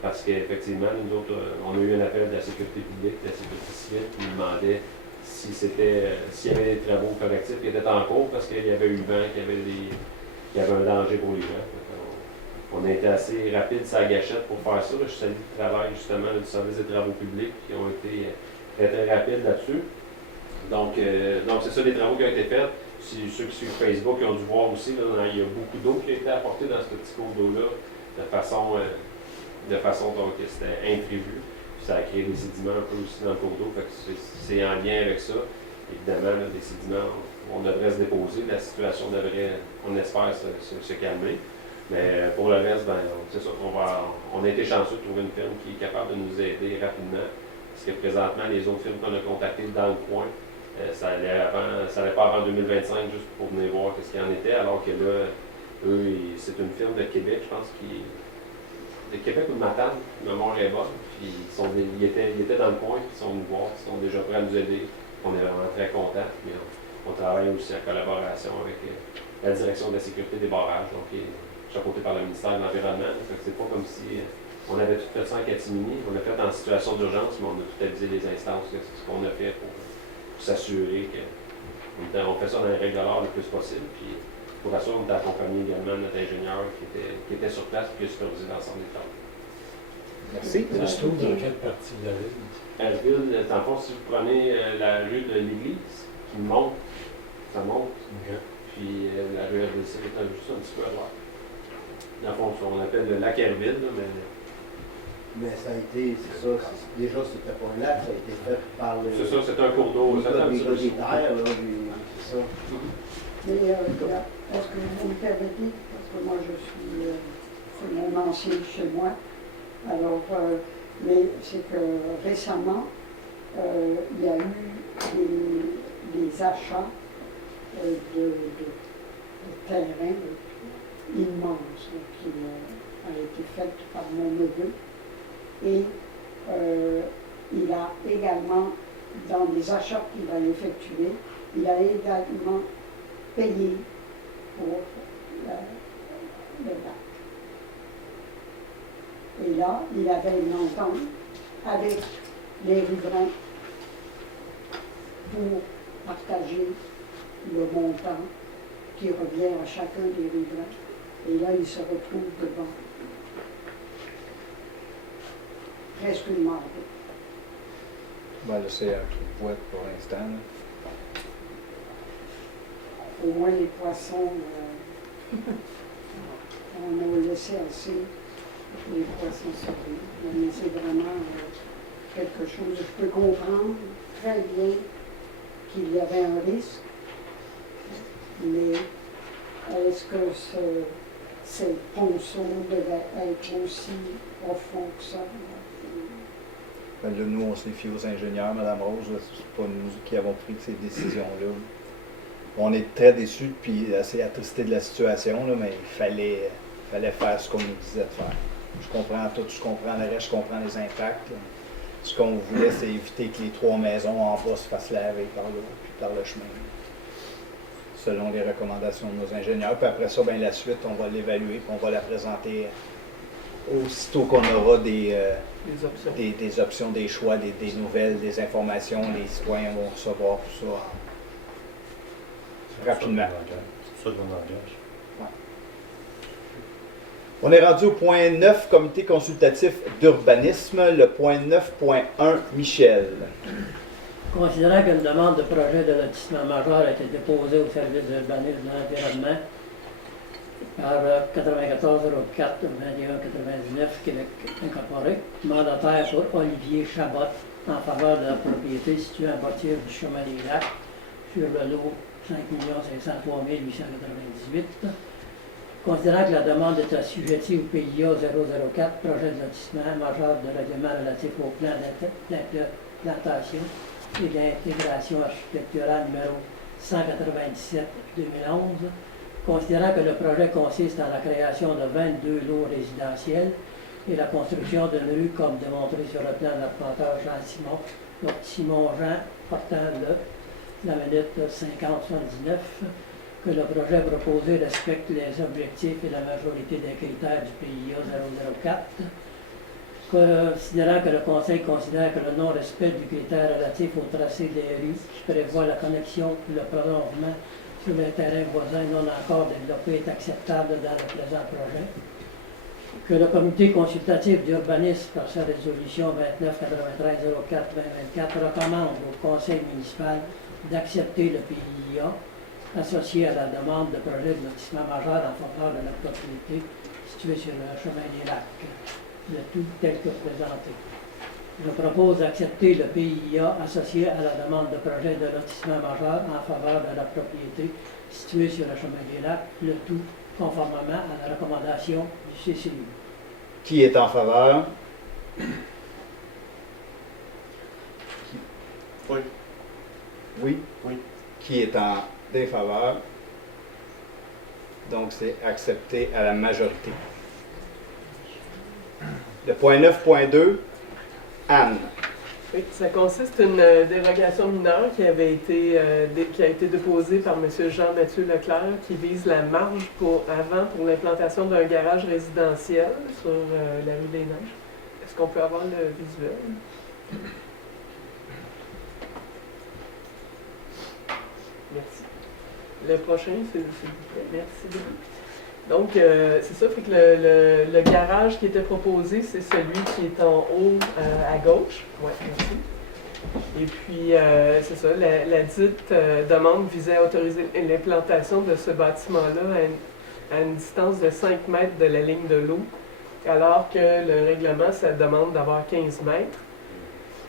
Parce qu'effectivement, nous autres, on a eu un appel de la sécurité publique, de la sécurité civile, qui nous demandait s'il y avait des travaux correctifs qui étaient en cours, parce qu'il y avait eu le vent, qu'il y avait un danger pour les gens. On a été assez rapide sur la gâchette pour faire ça. Je salue le travail justement du service des travaux publics qui ont été très rapides là-dessus. Donc c'est ça les travaux qui ont été faits. Si ceux qui suivent Facebook ont dû voir aussi, là, il y a beaucoup d'eau qui a été apportée dans ce petit cours d'eau-là de façon donc c'était imprévu. Puis ça a créé des sédiments un peu aussi dans le cours d'eau. C'est en lien avec ça. Évidemment, là, des sédiments, on devrait se déposer. La situation devrait, on espère, se calmer. Mais pour le reste, c'est ça. On a été chanceux de trouver une firme qui est capable de nous aider rapidement. Parce que présentement, les autres firmes qu'on a contactées dans le coin, ça allait pas avant 2025 juste pour venir voir ce qu'il en était, alors que là, eux, c'est une firme de Québec, je pense, de Québec ou de Matane, ma mémoire est bonne, puis ils étaient dans le coin, puis ils sont venus voir, ils sont déjà prêts à nous aider. On est vraiment très contents, mais on travaille aussi en collaboration avec la direction de la sécurité des barrages, donc chapeauté par le ministère de l'Environnement. C'est pas comme si on avait tout fait ça en catimini, on l'a fait en situation d'urgence, mais on a tout avisé les instances, c'est ce qu'on a fait pour s'assurer qu'on fait ça dans les règles de l'art le plus possible. Puis pour assurer, on est accompagné également de notre ingénieur qui était sur place et qui a supervisé l'ensemble des travaux. Merci. Ça se trouve dans quelle partie de la ville? Herville, dans le fond, si vous prenez la rue de l'Église qui monte, ça monte. Okay. Puis la rue Herville, c'est juste un petit peu à droite. Dans le fond, on appelle le lac Herville, mais ça a été, c'est ça, déjà c'était pas un lac, ça a été fait par le... C'est ça, c'est un cours d'eau. C'est ça. Mais est-ce que vous me permettez, parce que moi je suis, c'est mon ancien chez moi, alors, mais c'est que récemment, il y a eu des achats de terrains immenses qui ont été faits par mon neveu. Et il a également, dans les achats qu'il a effectués, il a également payé pour le lac. Et là, il avait une entente avec les riverains pour partager le montant qui revient à chacun des riverains. Et là, il se retrouve devant presque une marde. Ben là, c'est un trou de boîte pour l'instant. Au moins les poissons, on a laissé assez pour que les poissons survivent. Mais c'est vraiment quelque chose, je peux comprendre très bien qu'il y avait un risque, mais est-ce que ces ponceaux devaient être aussi profonds que ça? Ben là, nous, on s'est fié aux ingénieurs, Mme Rose, c'est pas nous qui avons pris ces décisions-là. On est très déçus, puis assez attristés de la situation, là, mais il fallait faire ce qu'on nous disait de faire. Je comprends tout, je comprends le reste, je comprends les impacts. Là. Ce qu'on voulait, c'est éviter que les 3 maisons en bas se fassent laver par l'eau, puis par le chemin, selon les recommandations de nos ingénieurs. Puis après ça, ben, la suite, on va l'évaluer, puis on va la présenter aussitôt qu'on aura des options, des choix, des nouvelles, des informations. Les citoyens vont recevoir tout ça rapidement. C'est ça qu'on engage. Ouais. On est rendu au point 9, comité consultatif d'urbanisme, le point 9.1, Michel. Considérant qu'une demande de projet de lotissement majeur a été déposée au service d'urbanisme de l'environnement par 9404 2199 Québec Incorporé, mandataire pour Olivier Chabot en faveur de la propriété située à bâtir du chemin des Lacs sur le lot 5 503 898. Considérant que la demande est assujettie au PIA 004, projet de lotissement majeur de règlement relatif au plan d'implantation et d'intégration architecturale numéro 197-2011, considérant que le projet consiste en la création de 22 lots résidentiels et la construction d'une rue comme démontré sur le plan d'arpenteur Simon-Jean portant la minute 50-79, que le projet proposé respecte les objectifs et la majorité des critères du PIA 004, considérant que le Conseil considère que le non-respect du critère relatif au tracé des rues qui prévoit la connexion et le prolongement sur les terrains voisins non encore développés est acceptable dans le présent projet, que le comité consultatif d'urbanisme, par sa résolution 2993-04-2024, recommande au conseil municipal d'accepter le PIA associé à la demande de projet de lotissement majeur en faveur de la propriété située sur le chemin des Lacs, le tout tel que présenté. Je propose d'accepter le PIA associé à la demande de projet de lotissement majeur en faveur de la propriété située sur le chemin des Lacs, le tout conformément à la recommandation du CCU. Qui est en faveur? Oui. Oui? Oui. Qui est en défaveur? Donc, c'est accepté à la majorité. Le point 9.2, Anne. Oui, ça consiste en une dérogation mineure qui a été déposée par M. Jean-Mathieu Leclerc qui vise la marge pour l'implantation d'un garage résidentiel sur la rue des Neiges. Est-ce qu'on peut avoir le visuel? Merci. Le prochain, s'il vous plaît. Merci beaucoup. Donc, c'est ça, fait que le garage qui était proposé, c'est celui qui est en haut à gauche. Oui, merci. Et puis, c'est ça, la dite demande visait à autoriser l'implantation de ce bâtiment-là à une distance de 5 mètres de la ligne de l'eau, alors que le règlement, ça demande d'avoir 15 mètres.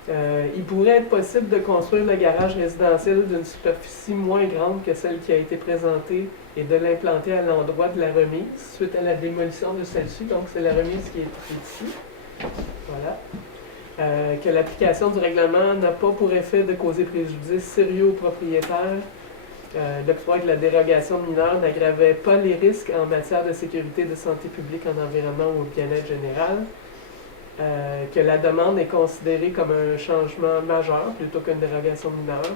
Il pourrait être possible de construire le garage résidentiel d'une superficie moins grande que celle qui a été présentée et de l'implanter à l'endroit de la remise suite à la démolition de celle-ci. Donc, c'est la remise qui est ici. Voilà. Que l'application du règlement n'a pas pour effet de causer préjudice sérieux aux propriétaires. L'octroi de la dérogation mineure n'aggravait pas les risques en matière de sécurité, de santé publique, en environnement ou au bien-être général. Que la demande est considérée comme un changement majeur plutôt qu'une dérogation mineure.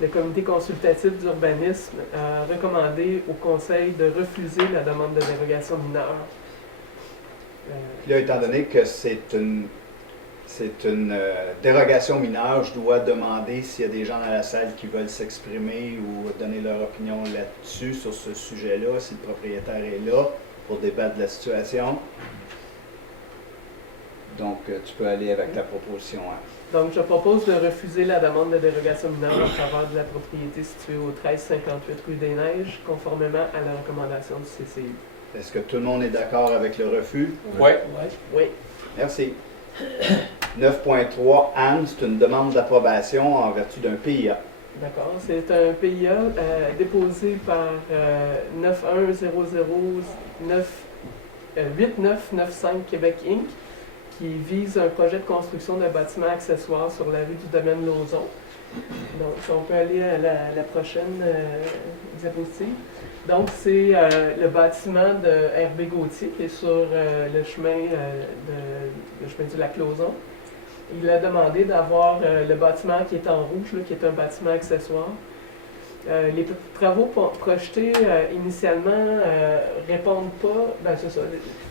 Le comité consultatif d'urbanisme a recommandé au conseil de refuser la demande de dérogation mineure. Là, étant donné que c'est une dérogation mineure, je dois demander s'il y a des gens dans la salle qui veulent s'exprimer ou donner leur opinion là-dessus, sur ce sujet-là, si le propriétaire est là pour débattre de la situation. Donc, tu peux aller avec ta proposition. Donc, je propose de refuser la demande de dérogation mineure en faveur de la propriété située au 1358 rue des Neiges, conformément à la recommandation du CCU. Est-ce que tout le monde est d'accord avec le refus? Oui. Oui. Merci. 9.3, Anne, c'est une demande d'approbation en vertu d'un PIA. D'accord. C'est un PIA déposé par 8995 Québec Inc., qui vise un projet de construction d'un bâtiment accessoire sur la rue du domaine Lauson. Donc, si on peut aller à la prochaine diapositive. Donc, c'est le bâtiment de Hervé Gauthier qui est sur le chemin du lac Lauson. Il a demandé d'avoir le bâtiment qui est en rouge, là, qui est un bâtiment accessoire. Les travaux projetés initialement répondent pas. Ben, c'est ça.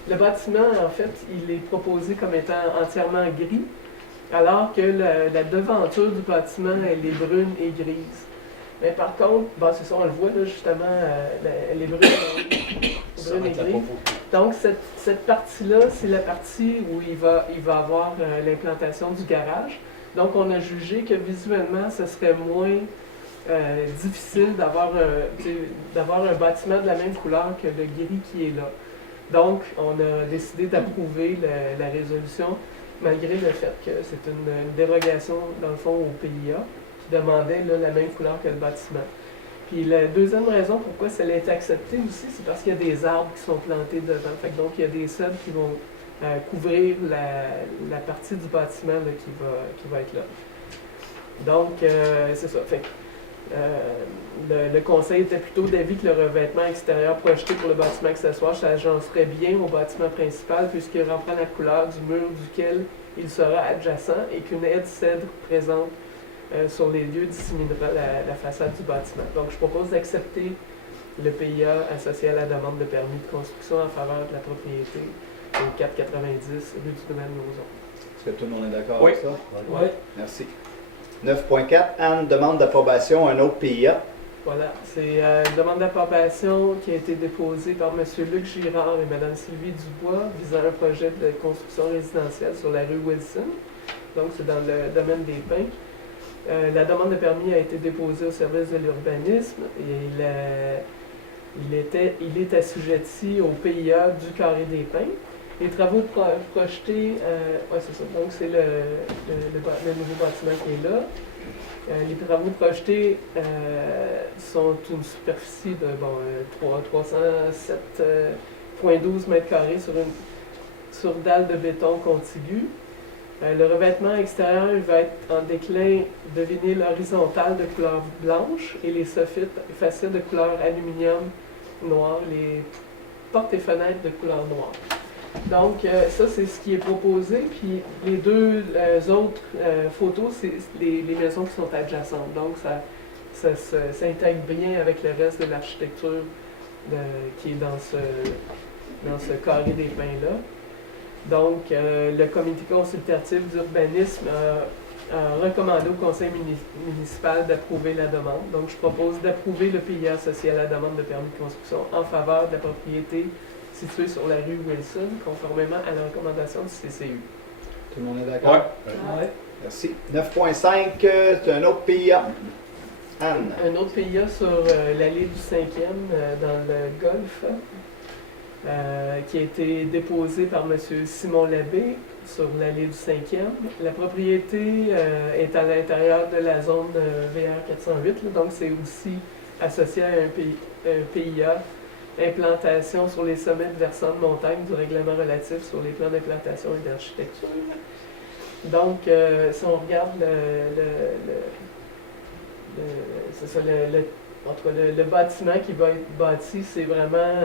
Le bâtiment, en fait, il est proposé comme étant entièrement gris, alors que la devanture du bâtiment, elle est brune et grise. Mais par contre, ben, c'est ça, on le voit là, justement, elle est brune et grise. Donc, cette partie-là, c'est la partie où il va avoir l'implantation du garage. Donc, on a jugé que visuellement, ce serait moins difficile d'avoir un bâtiment de la même couleur que le gris qui est là. Donc, on a décidé d'approuver la résolution, malgré le fait que c'est une dérogation, dans le fond, au PIA, qui demandait là, la même couleur que le bâtiment. Puis la deuxième raison pourquoi ça a été accepté aussi, c'est parce qu'il y a des arbres qui sont plantés devant. Fait que donc, il y a des cèdres qui vont couvrir la partie du bâtiment là, qui va être là. Donc, c'est ça. Fait que, le conseil était plutôt d'avis que le revêtement extérieur projeté pour le bâtiment accessoire s'agencerait bien au bâtiment principal puisqu'il reprend la couleur du mur duquel il sera adjacent et qu'une aide cèdre présente sur les lieux disséminera la façade du bâtiment. Donc, je propose d'accepter le PIA associé à la demande de permis de construction en faveur de la propriété au 490 rue du domaine Lauson. Est-ce que tout le monde est d'accord Oui. avec ça? Oui. Merci. 9.4, Anne, demande d'approbation, un autre PIA. Voilà, c'est une demande d'approbation qui a été déposée par M. Luc Girard et Mme Sylvie Dubois visant un projet de construction résidentielle sur la rue Wilson. Donc, c'est dans le domaine des Pins. La demande de permis a été déposée au service de l'urbanisme et il est assujetti au PIA du Carré des Pins. Les travaux projetés, c'est ça, donc c'est le nouveau bâtiment qui est là. Les travaux projetés sont une superficie de 307,12 mètres carrés sur dalle de béton contigu. Le revêtement extérieur va être en déclin de vinyle horizontal de couleur blanche et les facettes de couleur aluminium noir, les portes et fenêtres de couleur noire. Donc, ça, c'est ce qui est proposé. Puis, les deux autres photos, c'est les maisons qui sont adjacentes. Donc, ça s'intègre bien avec le reste de l'architecture qui est dans ce carré des pins-là. Donc, le comité consultatif d'urbanisme a recommandé au conseil municipal d'approuver la demande. Donc, je propose d'approuver le PIA associé à la demande de permis de construction en faveur de la propriété située sur la rue Wilson, conformément à la recommandation du CCU. Tout le monde est d'accord? Oui. Ouais. Merci. 9.5, c'est un autre PIA. Anne. Un autre PIA sur l'allée du 5e dans le Golfe. qui a été déposé par M. Simon Labbé sur l'allée du 5e. La propriété est à l'intérieur de la zone VR 408, là, donc c'est aussi associé à un PIA, implantation sur les sommets de versants de montagne du règlement relatif sur les plans d'implantation et d'architecture. Donc, si on regarde c'est ça, en tout cas, le bâtiment qui va être bâti, c'est vraiment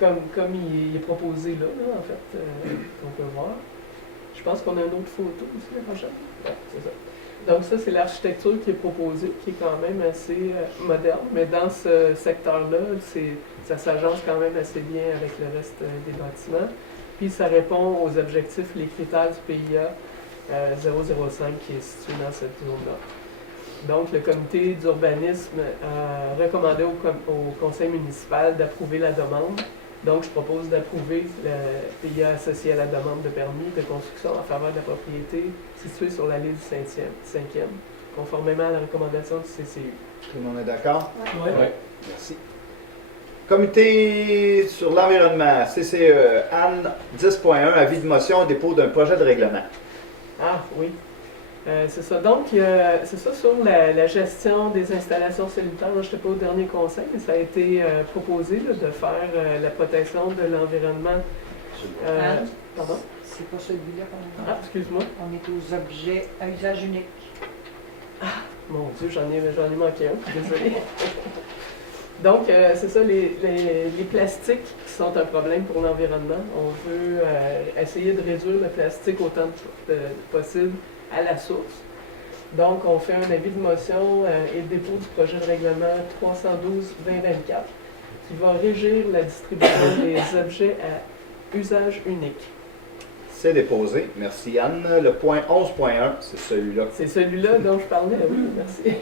comme il est proposé là en fait, qu'on peut voir. Je pense qu'on a une autre photo aussi, la prochaine. Ouais, c'est ça. Donc ça, c'est l'architecture qui est proposée, qui est quand même assez moderne, mais dans ce secteur-là, ça s'agence quand même assez bien avec le reste des bâtiments. Puis ça répond aux objectifs, les critères du PIA 005 qui est situé dans cette zone-là. Donc le comité d'urbanisme a recommandé au conseil municipal d'approuver la demande. Donc je propose d'approuver le PIA associé à la demande de permis de construction en faveur de la propriété située sur l'allée du 5e, conformément à la recommandation du CCU. Tout le monde est d'accord? Oui. Oui. Merci. Comité sur l'environnement, CCE, Anne 10.1, avis de motion, dépôt d'un projet de règlement. Ah oui. C'est ça. Donc, c'est ça sur la gestion des installations sanitaires. Moi, je n'étais pas au dernier conseil, mais ça a été proposé là, de faire la protection de l'environnement. Pardon? C'est pas celui-là qu'on a. Ah, excuse-moi. On est aux objets à usage unique. Ah, mon Dieu, j'en ai manqué un. Désolée. Donc, c'est ça, les plastiques qui sont un problème pour l'environnement. On veut essayer de réduire le plastique autant que possible à la source. Donc, on fait un avis de motion et dépôt du projet de règlement 312-2024 qui va régir la distribution des objets à usage unique. C'est déposé. Merci Anne. Le point 11.1, c'est celui-là. C'est celui-là dont je parlais, oui, merci.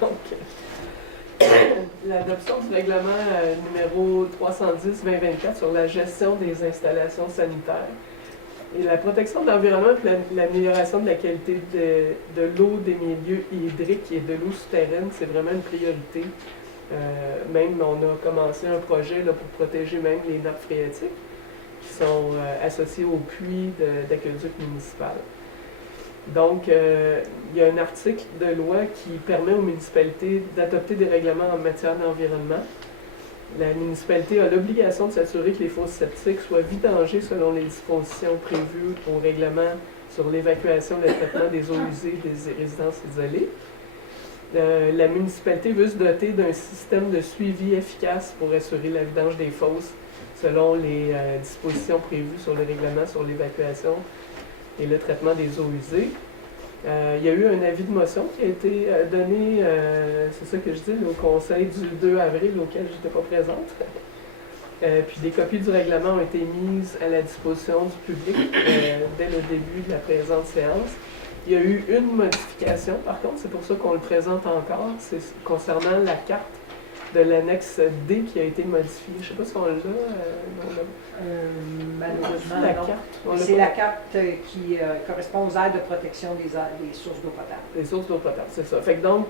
Donc, l'adoption du règlement numéro 310-2024 sur la gestion des installations sanitaires et la protection de l'environnement et l'amélioration de la qualité de l'eau, des milieux hydriques et de l'eau souterraine, c'est vraiment une priorité. Même, on a commencé un projet là, pour protéger même les nappes phréatiques qui sont associées aux puits d'aqueduc municipal. Donc, il y a un article de loi qui permet aux municipalités d'adopter des règlements en matière d'environnement. La municipalité a l'obligation de s'assurer que les fosses septiques soient vidangées selon les dispositions prévues au règlement sur l'évacuation et le traitement des eaux usées des résidences isolées. La municipalité veut se doter d'un système de suivi efficace pour assurer la vidange des fosses selon les dispositions prévues sur le règlement sur l'évacuation et le traitement des eaux usées. Il y a eu un avis de motion qui a été donné, c'est ça que je dis, au conseil du 2 avril auquel je n'étais pas présente. Puis des copies du règlement ont été mises à la disposition du public dès le début de la présente séance. Il y a eu une modification, par contre, c'est pour ça qu'on le présente encore, c'est concernant la carte de l'annexe D qui a été modifiée. Je ne sais pas si on l'a. Malheureusement, la non. carte. C'est la carte qui correspond aux aires de protection des sources d'eau potable. Les sources d'eau potable, c'est ça. Fait que donc,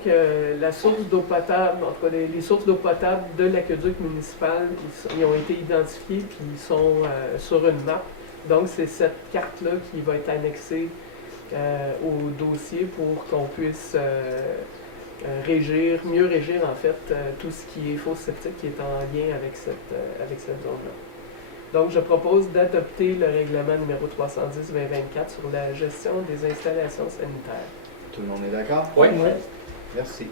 la source d'eau potable, en tout cas, les sources d'eau potable de l'aqueduc municipal, ils ont été identifiées puis ils sont sur une map. Donc, c'est cette carte-là qui va être annexée au dossier pour qu'on puisse mieux régir en fait tout ce qui est fosse septique qui est en lien avec cette zone-là. Donc, je propose d'adopter le règlement numéro 310-2024 sur la gestion des installations sanitaires. Tout le monde est d'accord? Oui. Merci.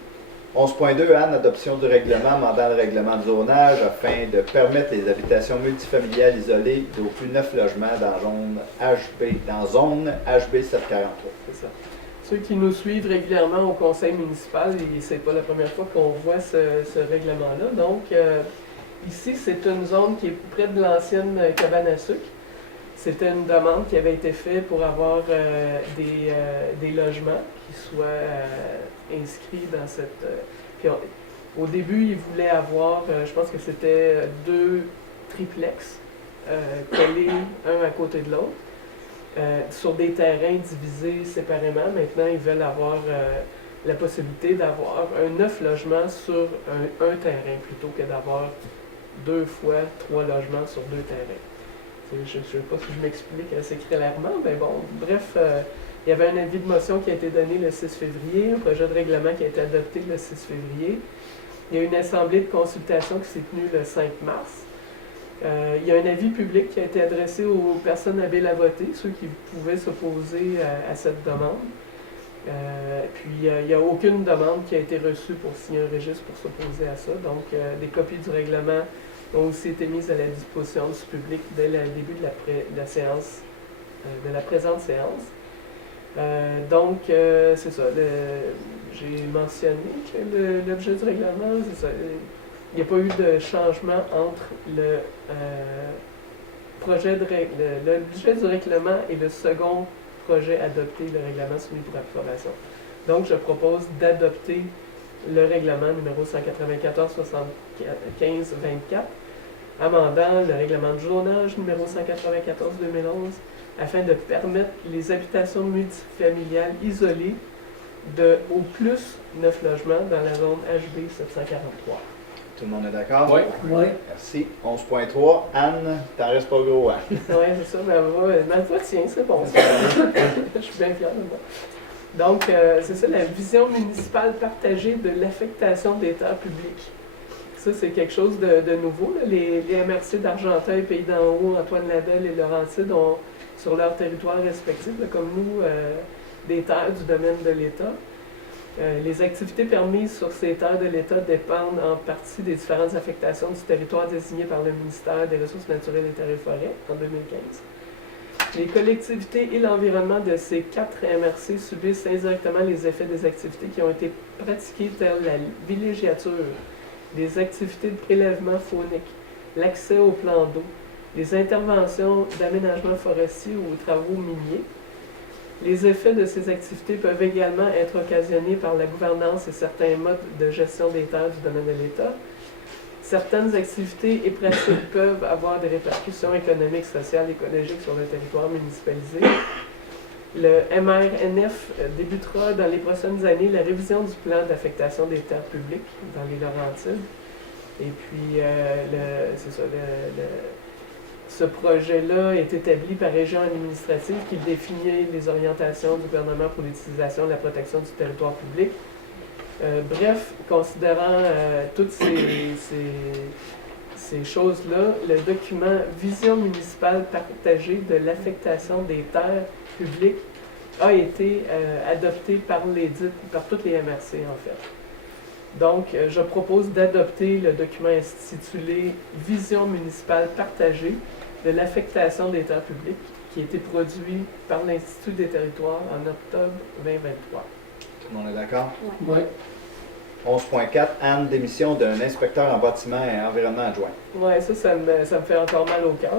11.2, Anne, adoption du règlement amendant le règlement de zonage afin de permettre les habitations multifamiliales isolées d'au plus 9 logements dans zone HB 743. C'est ça. Ceux qui nous suivent régulièrement au conseil municipal, et c'est pas la première fois qu'on voit ce règlement-là. Donc, ici, c'est une zone qui est près de l'ancienne cabane à sucre. C'était une demande qui avait été faite pour avoir des logements qui soient inscrits dans cette... au début, ils voulaient avoir, je pense que c'était 2 triplex collés un à côté de l'autre. Sur des terrains divisés séparément. Maintenant, ils veulent avoir la possibilité d'avoir un 9 logements sur un terrain plutôt que d'avoir 2 fois 3 logements sur 2 terrains. Je ne sais pas si je m'explique assez clairement, mais bon, bref, il y avait un avis de motion qui a été donné le 6 février, un projet de règlement qui a été adopté le 6 février. Il y a eu une assemblée de consultation qui s'est tenue le 5 mars. Il y a un avis public qui a été adressé aux personnes habiles à voter, ceux qui pouvaient s'opposer à cette demande. Puis, il n'y a aucune demande qui a été reçue pour signer un registre pour s'opposer à ça. Donc, des copies du règlement ont aussi été mises à la disposition du public dès le début de la séance, de la présente séance. Donc, c'est ça. J'ai mentionné que l'objet du règlement, c'est ça. Il n'y a pas eu de changement entre l'objet du règlement et le second projet adopté, le règlement soumis pour approbation. Donc, je propose d'adopter le règlement numéro 194-75-24, amendant le règlement de zonage numéro 194-2011, afin de permettre les habitations multifamiliales isolées de au plus 9 logements dans la zone HB 743. Tout le monde est d'accord? Oui. Merci. 11.3. Anne, t'en restes pas gros, Anne. Oui, c'est ça. Ma foi tient, c'est bon. Je suis bien fière de moi. Donc, c'est ça, la vision municipale partagée de l'affectation des terres publiques. Ça, c'est quelque chose de nouveau. Là. Les MRC d'Argenteuil, Pays d'en Haut, Antoine Labelle et Laurentide ont sur leur territoire respectif, là, comme nous, des terres du domaine de l'État. Les activités permises sur ces terres de l'État dépendent en partie des différentes affectations du territoire désignées par le ministère des Ressources naturelles et Terres et Forêts en 2015. Les collectivités et l'environnement de ces 4 MRC subissent indirectement les effets des activités qui ont été pratiquées telles la villégiature, des activités de prélèvement faunique, l'accès aux plans d'eau, les interventions d'aménagement forestier ou aux travaux miniers. Les effets de ces activités peuvent également être occasionnés par la gouvernance et certains modes de gestion des terres du domaine de l'État. Certaines activités et pratiques peuvent avoir des répercussions économiques, sociales et écologiques sur le territoire municipalisé. Le MRNF débutera dans les prochaines années la révision du plan d'affectation des terres publiques dans les Laurentides. Et puis, c'est ça, ce projet-là est établi par région administrative qui définit les orientations du gouvernement pour l'utilisation et la protection du territoire public. Bref, considérant toutes ces choses-là, le document Vision municipale partagée de l'affectation des terres publiques a été adopté par toutes les MRC, en fait. Donc, je propose d'adopter le document intitulé Vision municipale partagée de l'affectation des terres publiques, qui a été produit par l'Institut des territoires en octobre 2023. Tout le monde est d'accord? Oui. 11.4. Anne, démission d'un inspecteur en bâtiment et environnement adjoint. Oui, ça me fait encore mal au cœur.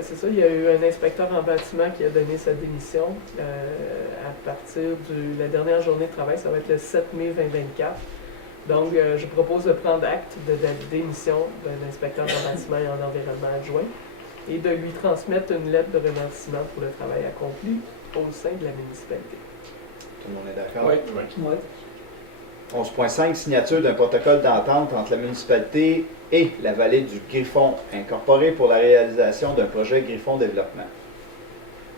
C'est ça, il y a eu un inspecteur en bâtiment qui a donné sa démission à partir de la dernière journée de travail. Ça va être le 7 mai 2024. Donc, je propose de prendre acte de la démission d'un inspecteur en bâtiment et en environnement adjoint et de lui transmettre une lettre de remerciement pour le travail accompli au sein de la municipalité. Tout le monde est d'accord? Oui. 11.5. Signature d'un protocole d'entente entre la municipalité et la vallée du Griffon, incorporé pour la réalisation d'un projet Griffon Développement.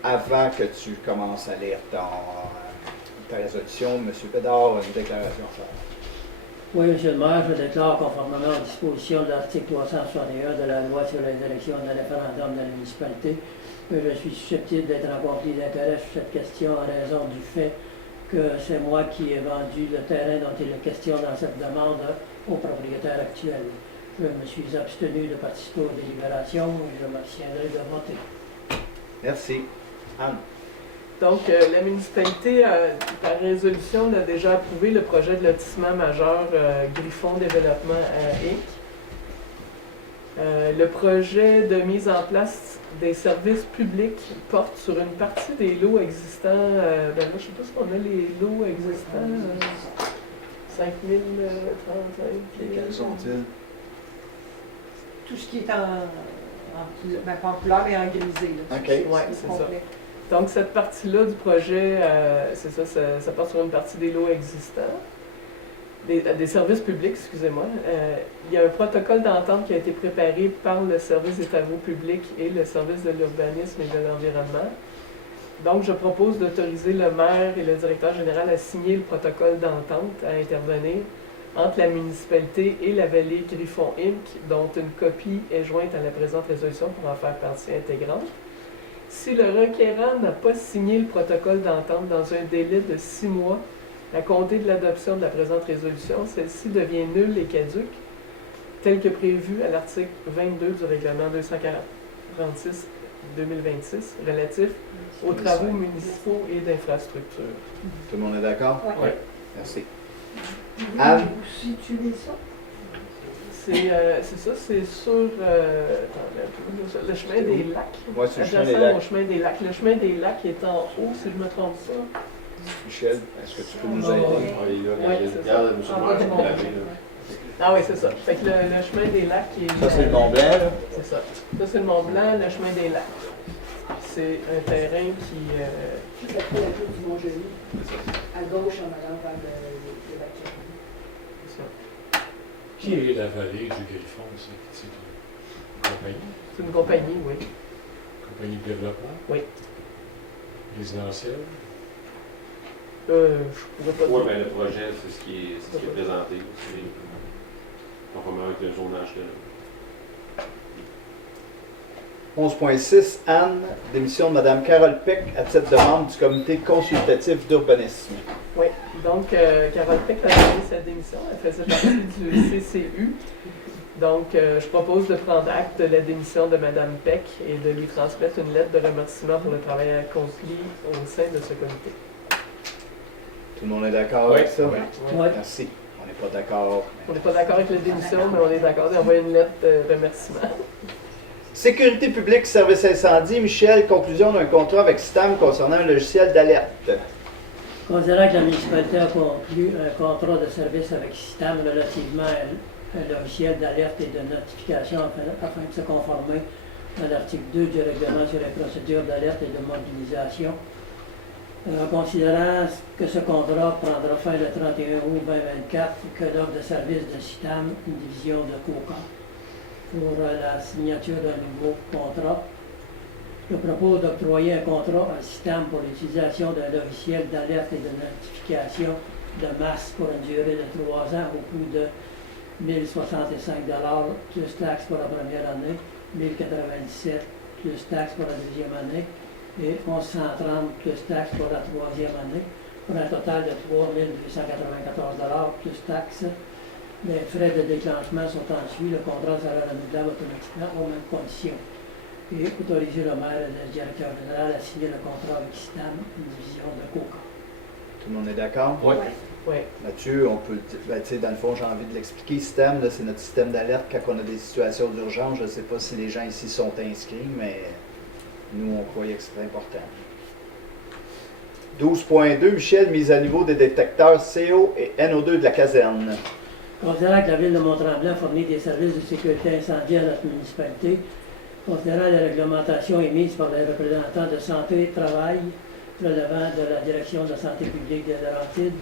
Avant que tu commences à lire ta résolution, M. Pédard a une déclaration à faire. Oui, Monsieur le maire, je déclare conformément aux dispositions de l'article 361 de la loi sur les élections de référendum de la municipalité que je suis susceptible d'être en conflit d'intérêt sur cette question en raison du fait que c'est moi qui ai vendu le terrain dont il est question dans cette demande au propriétaire actuel. Je me suis abstenu de participer aux délibérations et je m'abstiendrai de voter. Merci. Anne. Donc, la municipalité, par résolution, a déjà approuvé le projet de lotissement majeur Griffon Développement Inc. Le projet de mise en place des services publics porte sur une partie des lots existants. Là, je ne sais pas si on a les lots existants. 5035. Lesquels sont-ils? Tout ce qui est pas en couleur, mais en grisé. Là. OK. Oui, c'est ça. Donc, cette partie-là du projet, c'est ça, ça porte sur une partie des lots existants. des services publics, excusez-moi. Il y a un protocole d'entente qui a été préparé par le service des travaux publics et le service de l'urbanisme et de l'environnement. Donc, je propose d'autoriser le maire et le directeur général à signer le protocole d'entente à intervenir entre la municipalité et la vallée Griffon Inc., dont une copie est jointe à la présente résolution pour en faire partie intégrante. Si le requérant n'a pas signé le protocole d'entente dans un délai de 6 mois à compter de l'adoption de la présente résolution, celle-ci devient nulle et caduque, tel que prévu à l'article 22 du règlement 246-2026 relatif aux travaux municipaux et d'infrastructures. Tout le monde est d'accord? Oui. Merci. Anne? Vous situez ça? C'est ça, c'est sur le chemin des lacs. Oui, c'est le chemin des Adjacent lacs. au chemin des lacs. Le chemin des lacs est en haut, si je me trompe pas. Michel, est-ce que tu peux nous Ah, aider? oui. Oui, c'est ça. regarde, monsieur En le bas maire, du vous Mont l'avez, Blanc. là. Ah oui, c'est ça. Fait que le chemin des lacs qui est... Ça, c'est le Mont Blanc, là? C'est ça. Ça, c'est le Mont Blanc, le chemin des lacs. C'est un terrain qui... Juste après la route du Mont-Joli, à gauche en allant vers le lac. C'est ça. Qui est la vallée du Griffon? C'est une compagnie? C'est une compagnie, oui. Compagnie de développement? Oui. Résidentiel? Je pourrais pas Oui, dire. mais le projet, c'est ce qui est présenté. C'est conformément avec le zonage de là. 11.6, Anne, démission de Mme Carole Peck à titre de membre du comité consultatif d'urbanisme. Oui, donc Carole Peck a donné sa démission, elle faisait partie du CCU. Donc, je propose de prendre acte de la démission de Mme Peck et de lui transmettre une lettre de remerciement pour le travail accompli au sein de ce comité. Tout le monde est d'accord avec ça? Oui. Merci. On n'est pas d'accord. On n'est pas d'accord avec la démission, mais on est d'accord d'envoyer une lettre de remerciement. Sécurité publique, service incendie. Michel, conclusion d'un contrat avec Stam concernant un logiciel d'alerte. Considérant que la municipalité a conclu un contrat de service avec Système relativement à un logiciel d'alerte et de notification afin de se conformer à l'article 2 du règlement sur les procédures d'alerte et de mobilisation, considérant que ce contrat prendra fin le 31 août 2024, que l'offre de service de Système, une division de COCA, pour la signature d'un nouveau contrat. Je propose d'octroyer un contrat à Système pour l'utilisation d'un logiciel d'alerte et de notification de masse pour une durée de 3 ans au coût de 1 065 plus taxes pour la première année, 1 097 plus taxes pour la deuxième année et 1 130 plus taxes pour la troisième année, pour un total de 3 894 plus taxes. Les frais de déclenchement sont ensuite, le contrat sera renouvelable automatiquement aux mêmes conditions. Et autoriser le maire et le directeur général à signer le contrat avec Système, une division de COCA. Tout le monde est d'accord? Oui. Oui. Mathieu, on peut, ben, tu sais, dans le fond, j'ai envie de l'expliquer. Système, là, c'est notre système d'alerte quand on a des situations d'urgence. Je ne sais pas si les gens ici sont inscrits, mais nous, on croyait que c'était important. 12.2, Michel, mise à niveau des détecteurs CO et NO2 de la caserne. Considérant que la ville de Mont-Tremblant fournit des services de sécurité incendie à notre municipalité, considérant les réglementations émises par les représentants de santé et travail relevant de la direction de la santé publique des Laurentides,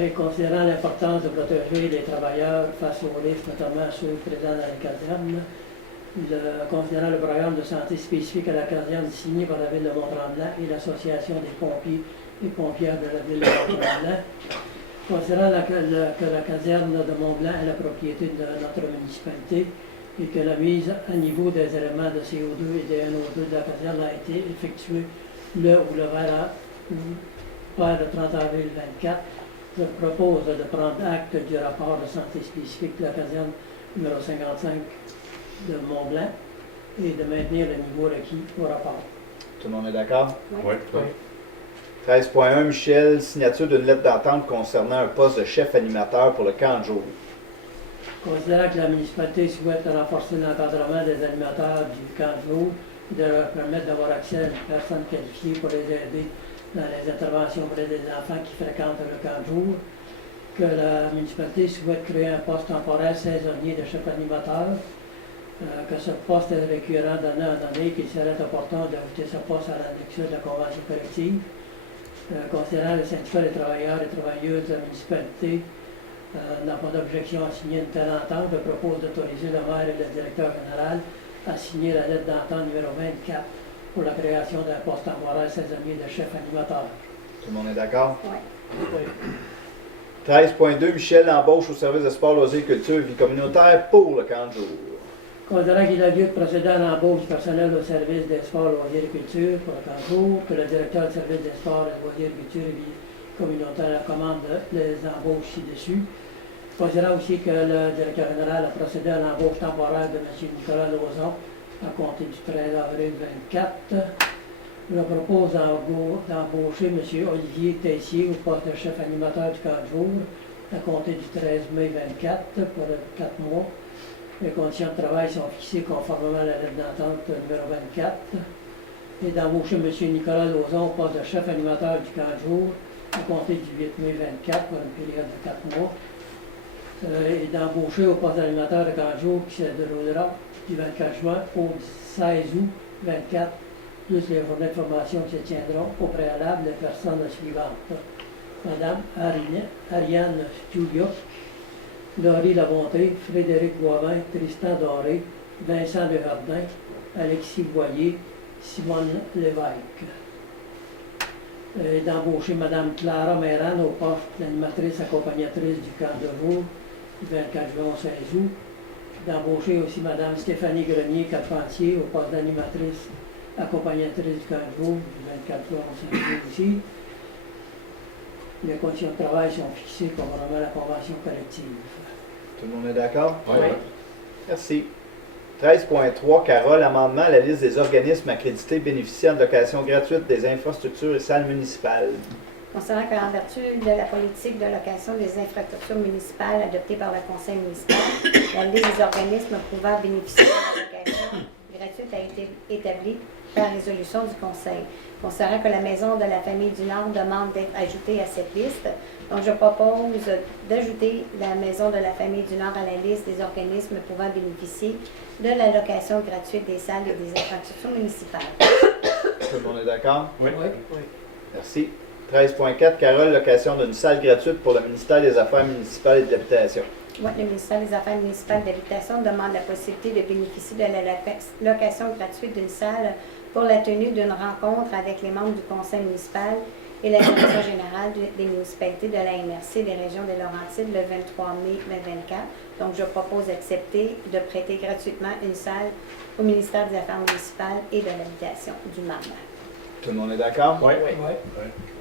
et considérant l'importance de protéger les travailleurs face aux risques, notamment ceux présents dans les casernes, considérant le programme de santé spécifique à la caserne signé par la ville de Mont-Tremblant et l'Association des pompiers et pompières de la ville de Mont-Tremblant, considérant que la caserne de Mont-Blanc est la propriété de notre municipalité et que la mise à niveau des éléments de CO2 et de NO2 de la caserne a été effectuée le ou le vers le 30 avril 2024, je propose de prendre acte du rapport de santé spécifique de la caserne numéro 55 de Mont-Blanc et de maintenir le niveau requis au rapport. Tout le monde est d'accord? Oui. 13.1, Michel, signature d'une lettre d'entente concernant un poste de chef animateur pour le camp de jour. Considérant que la municipalité souhaite renforcer l'encadrement des animateurs du camp de jour et de leur permettre d'avoir accès à une personne qualifiée pour les aider dans les interventions auprès des enfants qui fréquentent le camp de jour, que la municipalité souhaite créer un poste temporaire saisonnier de chef animateur, que ce poste est récurrent d'année en année, qu'il serait opportun d'ajouter ce poste à l'annexe de la convention collective. Considérant le syndicat des travailleurs et travailleuses de la municipalité N'a pas d'objection à signer une telle entente. Je propose d'autoriser le maire et le directeur général à signer la lettre d'entente numéro 24 pour la création d'un poste temporaire saisonnier de chef animateur. Tout le monde est d'accord? Oui. 13.2, Michel, embauche au service de sport, loisirs, culture, vie communautaire pour le camp de jour. Considérant qu'il a lieu de procéder à l'embauche du personnel au service des sports, loisirs et culture pour le camp de jour, que le directeur du service des sports, loisirs, culture et vie communautaire commande les embauches ci-dessus. Considérant aussi que le directeur général a procédé à l'embauche temporaire de M. Nicolas Lauzon à compter du 13 avril 2024. Je propose d'embaucher M. Olivier Tessier au poste de chef animateur du camp de jour à compter du 13 mai 2024 pour 4 mois. Les conditions de travail sont fixées conformément à la lettre d'entente numéro 24. Et d'embaucher M. Nicolas Lauzon au poste de chef animateur du camp de jour à compter du 8 mai 24 pour une période de 4 mois. Et d'embaucher au poste d'animateur de camp de jour qui se déroulera du 24 juin au 16 août 24, plus les journées de formation qui se tiendront au préalable des personnes suivantes. Madame Ariane Studio, Laurie Labonté, Frédéric Boivin, Tristan Doré, Vincent Desjardins, Alexis Boyer, Simone Lévesque. Et d'embaucher Mme Clara Méran au poste d'animatrice accompagnatrice du camp de jour du 24 juin au 16 août. D'embaucher aussi Mme Stéphanie Grenier-Carpentier au poste d'animatrice accompagnatrice du camp de jour du 24 juin au 16 août aussi. Les conditions de travail sont fixées conformément à la convention collective. Tout le monde est d'accord? Oui. Merci. 13.3, Carole, amendement à la liste des organismes accrédités bénéficiant de location gratuite des infrastructures et salles municipales. Concernant qu'en vertu de la politique de location des infrastructures municipales adoptée par le conseil municipal, la liste des organismes pouvant bénéficier de la location gratuite a été établie par résolution du conseil. Concernant que la Maison de la Famille du Nord demande d'être ajoutée à cette liste, donc je propose d'ajouter la Maison de la Famille du Nord à la liste des organismes pouvant bénéficier de la location gratuite des salles et des infrastructures municipales. Tout le monde est d'accord? Oui. Merci. 13.4, Carole, location d'une salle gratuite pour le ministère des Affaires municipales et de l'Habitation. Oui, le ministère des Affaires municipales et de l'Habitation demande la possibilité de bénéficier de la location gratuite d'une salle pour la tenue d'une rencontre avec les membres du conseil municipal et la direction générale des municipalités de la MRC des régions des Laurentides le 23 mai 2024. Donc, je propose d'accepter de prêter gratuitement une salle au ministère des Affaires municipales et de l'Habitation du MAM. Tout le monde est d'accord? Oui.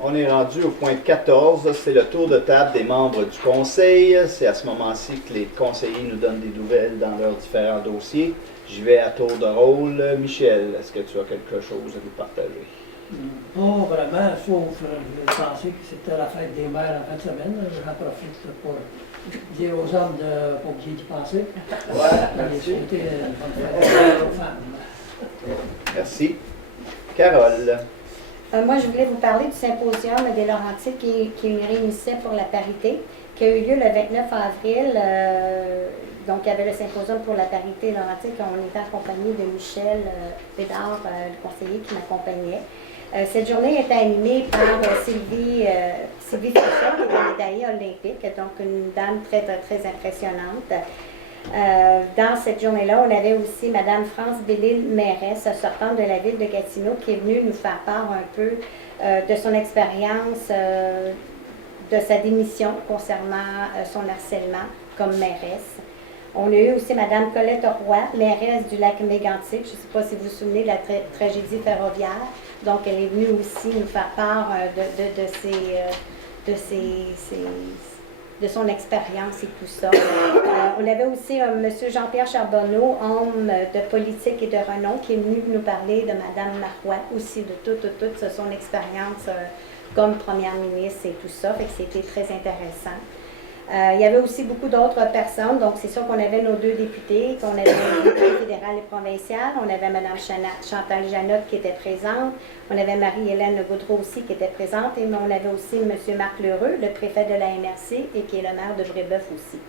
On est rendu au point 14, c'est le tour de table des membres du conseil. C'est à ce moment-ci que les conseillers nous donnent des nouvelles dans leurs différents dossiers. J'y vais à tour de rôle. Michel, est-ce que tu as quelque chose à nous partager? Pas vraiment, sauf je pensais que c'était la fête des mères en fin de semaine. J'en profite pour dire aux hommes de pas oublier d'y penser. Et souhaiter une bonne fête aux femmes. Merci. Carole. Moi, je voulais vous parler du symposium des Laurentides qui nous réunissait pour la parité, qui a eu lieu le 29 avril. Donc, il y avait le symposium pour la parité Laurentide, on était accompagné de Michel Bédard, le conseiller qui m'accompagnait. Cette journée était animée par Sylvie Fischer, qui est une médaillée olympique, donc une dame très, très, très impressionnante. Dans cette journée-là, on avait aussi Mme France Bélil Mairesse, sortante de la ville de Gatineau, qui est venue nous faire part un peu de son expérience, de sa démission concernant son harcèlement comme mairesse. On a eu aussi Mme Colette Roy, mairesse du lac Mégantic. Je ne sais pas si vous vous souvenez de la tragédie ferroviaire. Donc, elle est venue aussi nous faire part de son expérience et tout ça. On avait aussi M. Jean-Pierre Charbonneau, homme de politique et de renom, qui est venu nous parler de Mme Marois, aussi de toute son expérience comme première ministre et tout ça. Fait que c'était très intéressant. Il y avait aussi beaucoup d'autres personnes, donc c'est sûr qu'on avait nos deux députés, qu'on avait les députés fédérales et provinciales, on avait Mme Chantal Janotte qui était présente, on avait Marie-Hélène Gaudreau aussi qui était présente, et on avait aussi M. Marc Lheureux, le préfet de la MRC et qui est le maire de Brébeuf aussi.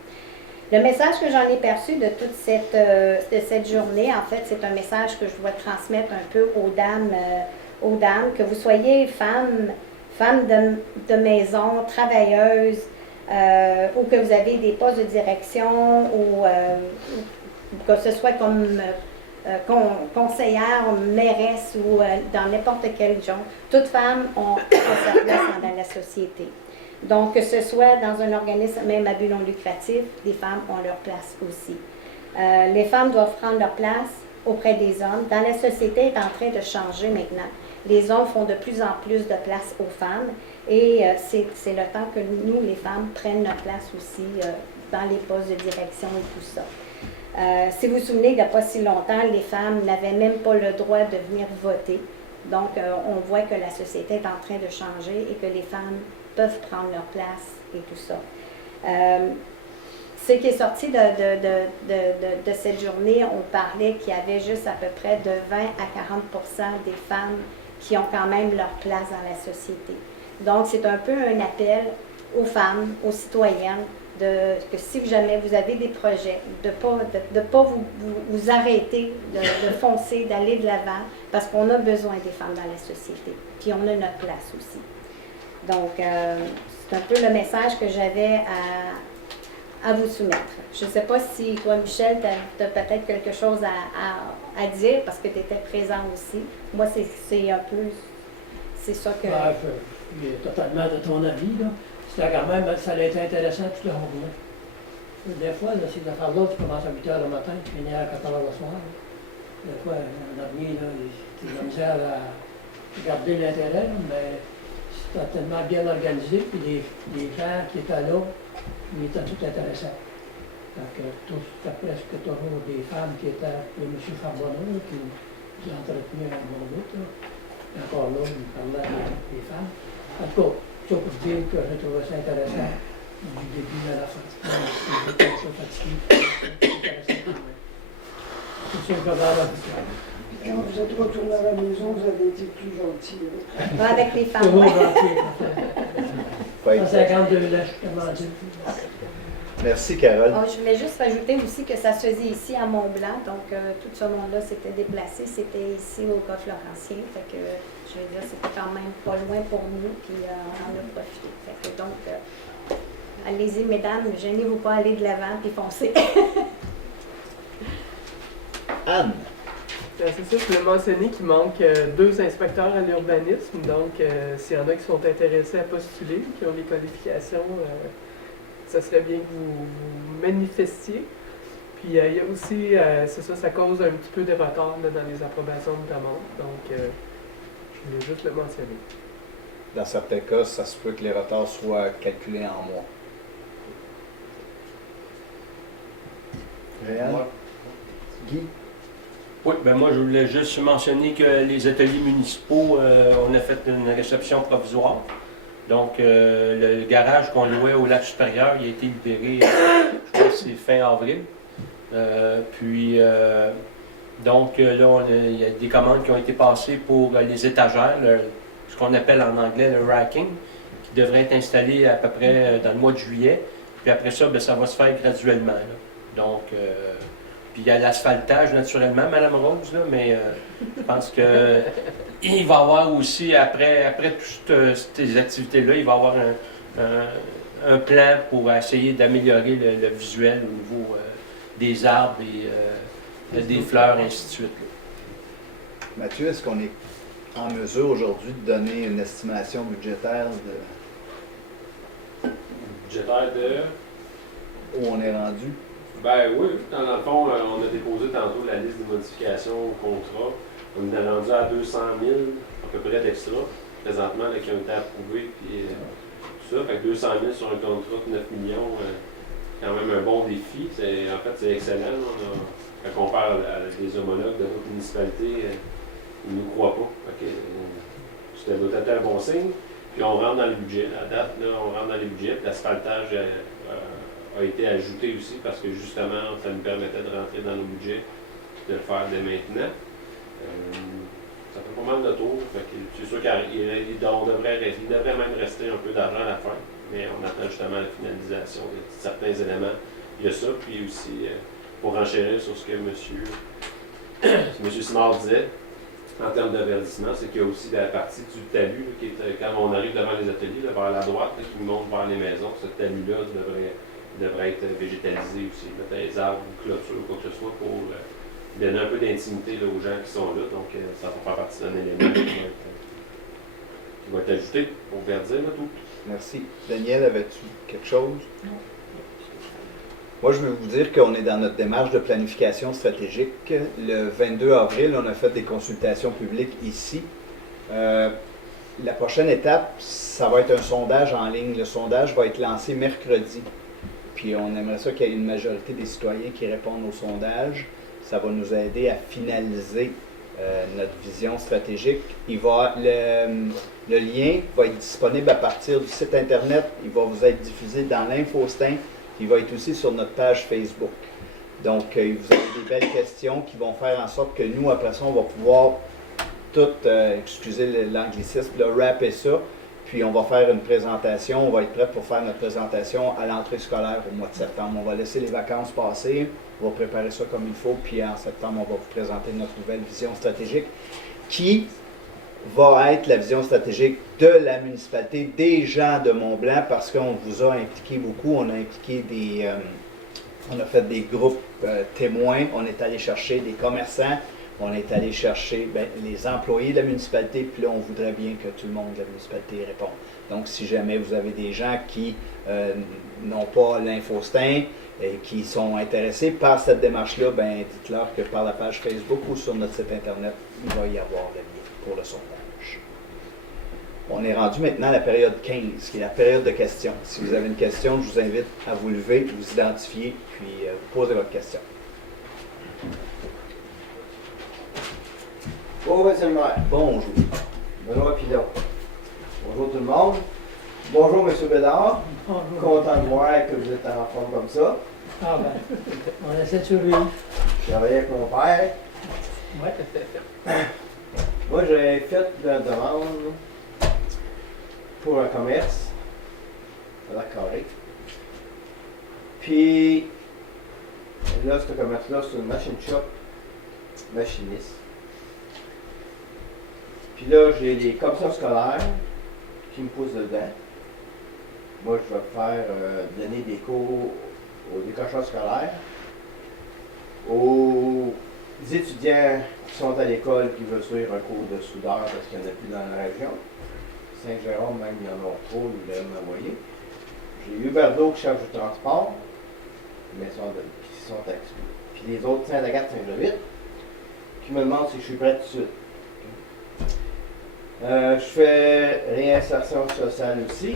Le message que j'en ai perçu de toute cette journée, en fait, c'est un message que je dois transmettre un peu aux dames, que vous soyez femmes de maison, travailleuses, ou que vous avez des postes de direction ou que ce soit comme conseillère, mairesse ou dans n'importe quel genre, toutes femmes ont sa place dans la société. Donc, que ce soit dans un organisme même à but non lucratif, les femmes ont leur place aussi. Les femmes doivent prendre leur place auprès des hommes. Dans la société est en train de changer maintenant. Les hommes font de plus en plus de place aux femmes et c'est le temps que nous, les femmes, prennent notre place aussi dans les postes de direction et tout ça. Si vous vous souvenez, il n'y a pas si longtemps, les femmes n'avaient même pas le droit de venir voter. Donc, on voit que la société est en train de changer et que les femmes peuvent prendre leur place et tout ça. Ce qui est sorti de cette journée, on parlait qu'il y avait juste à peu près de 20 à 40% des femmes qui ont quand même leur place dans la société. Donc, c'est un peu un appel aux femmes, aux citoyennes, que si jamais vous avez des projets, de ne pas vous arrêter, de foncer, d'aller de l'avant, parce qu'on a besoin des femmes dans la société. Puis on a notre place aussi. Donc, c'est un peu le message que j'avais à vous soumettre. Je ne sais pas si toi, Michel, tu as peut-être quelque chose à dire, parce que tu étais présent aussi. Moi, c'est un peu... C'est ça que... Je suis totalement de ton avis, là. C'était quand même, ça a été intéressant toute la journée. Des fois, là, ces affaires-là, tu commences à 8 h le matin, tu finis à 14 h le soir. Là. Des fois, en avenir, tu as de la misère à garder l'intérêt, mais c'était tellement bien organisé, puis les gens qui étaient là, ils étaient tout intéressants. Donc, c'était presque toujours des femmes qui étaient, le M. Charbonneau, qui entretenait un bon bout. Encore là, il parlait des femmes. En tout cas, ça pour dire que j'ai trouvé ça intéressant du début à la fin. J'étais un peu fatigué. C'est sûr que dans la Quand vous êtes retourné à la maison, vous avez été plus gentil. Avec les femmes, oui. 152 lèches, comment dire. Merci, Carole. Je voulais juste rajouter aussi que ça se faisait ici à Mont-Blanc, donc tout ce monde-là s'était déplacé, c'était ici au Golfe Laurentien, fait que je veux dire, c'était quand même pas loin pour nous, puis on en a profité. Fait que donc, allez-y, mesdames, ne gênez-vous pas, allez de l'avant, puis foncez. Anne. C'est ça, je voulais mentionner qu'il manque 2 inspecteurs à l'urbanisme, donc s'il y en a qui sont intéressés à postuler, qui ont les qualifications, ça serait bien que vous manifestiez. Puis il y a aussi, c'est ça, ça cause un petit peu de retard là, dans les approbations de demandes, donc je voulais juste le mentionner. Dans certains cas, ça se peut que les retards soient calculés en mois. Réal? Guy? Oui, ben moi je voulais juste mentionner que les ateliers municipaux, on a fait une réception provisoire. Donc le garage qu'on louait au lac supérieur, il a été libéré, je crois que c'est fin avril. Donc là, il y a des commandes qui ont été passées pour les étagères, ce qu'on appelle en anglais le racking, qui devrait être installé à peu près dans le mois de juillet. Puis après ça, ben, ça va se faire graduellement. Là. Donc, puis il y a l'asphaltage naturellement, Mme Rose, là, mais je pense que il va y avoir aussi, après toutes ces activités-là, il va y avoir un plan pour essayer d'améliorer le visuel au niveau des arbres et des fleurs, et ainsi de suite. Là. Mathieu, est-ce qu'on est en mesure aujourd'hui de donner une estimation budgétaire de... Budgétaire de... Où on est rendu? Ben oui, dans le fond, on a déposé tantôt la liste des modifications au contrat. On est rendu à 200 000 à peu près d'extra, présentement, là, qui ont été approuvés, puis tout ça. Fait que 200 000 sur un contrat de 9 millions, c'est quand même un bon défi. En fait, c'est excellent. Quand on parle à des homologues de d'autres municipalités, ils ne nous croient pas. Ça doit être un bon signe. Puis on rentre dans le budget. À date, là, on rentre dans les budgets. L'asphaltage a été ajouté aussi parce que justement, ça nous permettait de rentrer dans le budget, de le faire dès maintenant. Ça fait pas mal de tours. C'est sûr qu'il devrait même rester un peu d'argent à la fin, mais on attend justement la finalisation de certains éléments. Il y a ça, puis aussi, pour enchérir sur ce que M. Simard disait, en termes de verdissement, c'est qu'il y a aussi la partie du talus, là, qui est, quand on arrive devant les ateliers, là, vers la droite, là, qui monte vers les maisons, ce talus-là devrait être végétalisé aussi, mettre des arbres ou clôtures ou quoi que ce soit pour donner un peu d'intimité aux gens qui sont là. Donc, ça va faire partie d'un élément qui va être ajouté pour verdir le tout. Merci. Daniel, avais-tu quelque chose? Non. Moi, je veux vous dire qu'on est dans notre démarche de planification stratégique. Le 22 avril, on a fait des consultations publiques ici. La prochaine étape, ça va être un sondage en ligne. Le sondage va être lancé mercredi. Puis on aimerait ça qu'il y ait une majorité des citoyens qui répondent au sondage. Ça va nous aider à finaliser notre vision stratégique. Le lien va être disponible à partir du site Internet. Il va vous être diffusé dans l'Infostin. Il va être aussi sur notre page Facebook. Donc, vous avez des belles questions qui vont faire en sorte que nous, après ça, on va pouvoir tout, excusez l'anglicisme, wrapper ça. Puis, on va faire une présentation. On va être prêt pour faire notre présentation à l'entrée scolaire au mois de septembre. On va laisser les vacances passer. On va préparer ça comme il faut. Puis, en septembre, on va vous présenter notre nouvelle vision stratégique qui va être la vision stratégique de la municipalité, des gens de Mont-Blanc, parce qu'on vous a impliqué beaucoup, on a impliqué on a fait des groupes témoins, on est allé chercher des commerçants, on est allé chercher les employés de la municipalité, puis là, on voudrait bien que tout le monde de la municipalité réponde. Donc, si jamais vous avez des gens qui n'ont pas l'Infostin et qui sont intéressés par cette démarche-là, dites-leur que par la page Facebook ou sur notre site Internet, il va y avoir le lien pour le sondage. On est rendu maintenant à la période 15, qui est la période de questions. Si vous avez une question, je vous invite à vous lever, vous identifier, puis vous poser votre question. Bonjour, monsieur le maire. Bonjour. Benoît Pilon. Bonjour tout le monde. Bonjour, monsieur Bédard. Bonjour. Content de voir que vous êtes en forme comme ça. Ah on essaie de survivre. Je travaillais avec mon père. Ouais. Moi, j'ai fait la demande pour un commerce à la Carrée. Puis, là, ce commerce-là, c'est une machine shop machiniste. Puis là, j'ai les commissions scolaires qui me poussent dedans. Moi, je vais faire donner des cours aux décrocheurs scolaires, aux étudiants qui sont à l'école qui veulent suivre un cours de soudeur parce qu'il n'y en a plus dans la région. Saint-Jérôme, même, il y en a trop, ils veulent m'envoyer. J'ai Huberdeau qui cherche du transport, mais qui sont exclus. Puis les autres, Saint-Agathe, Saint-Jovite, qui me demandent si je suis prêt tout de suite. Je fais réinsertion sociale aussi.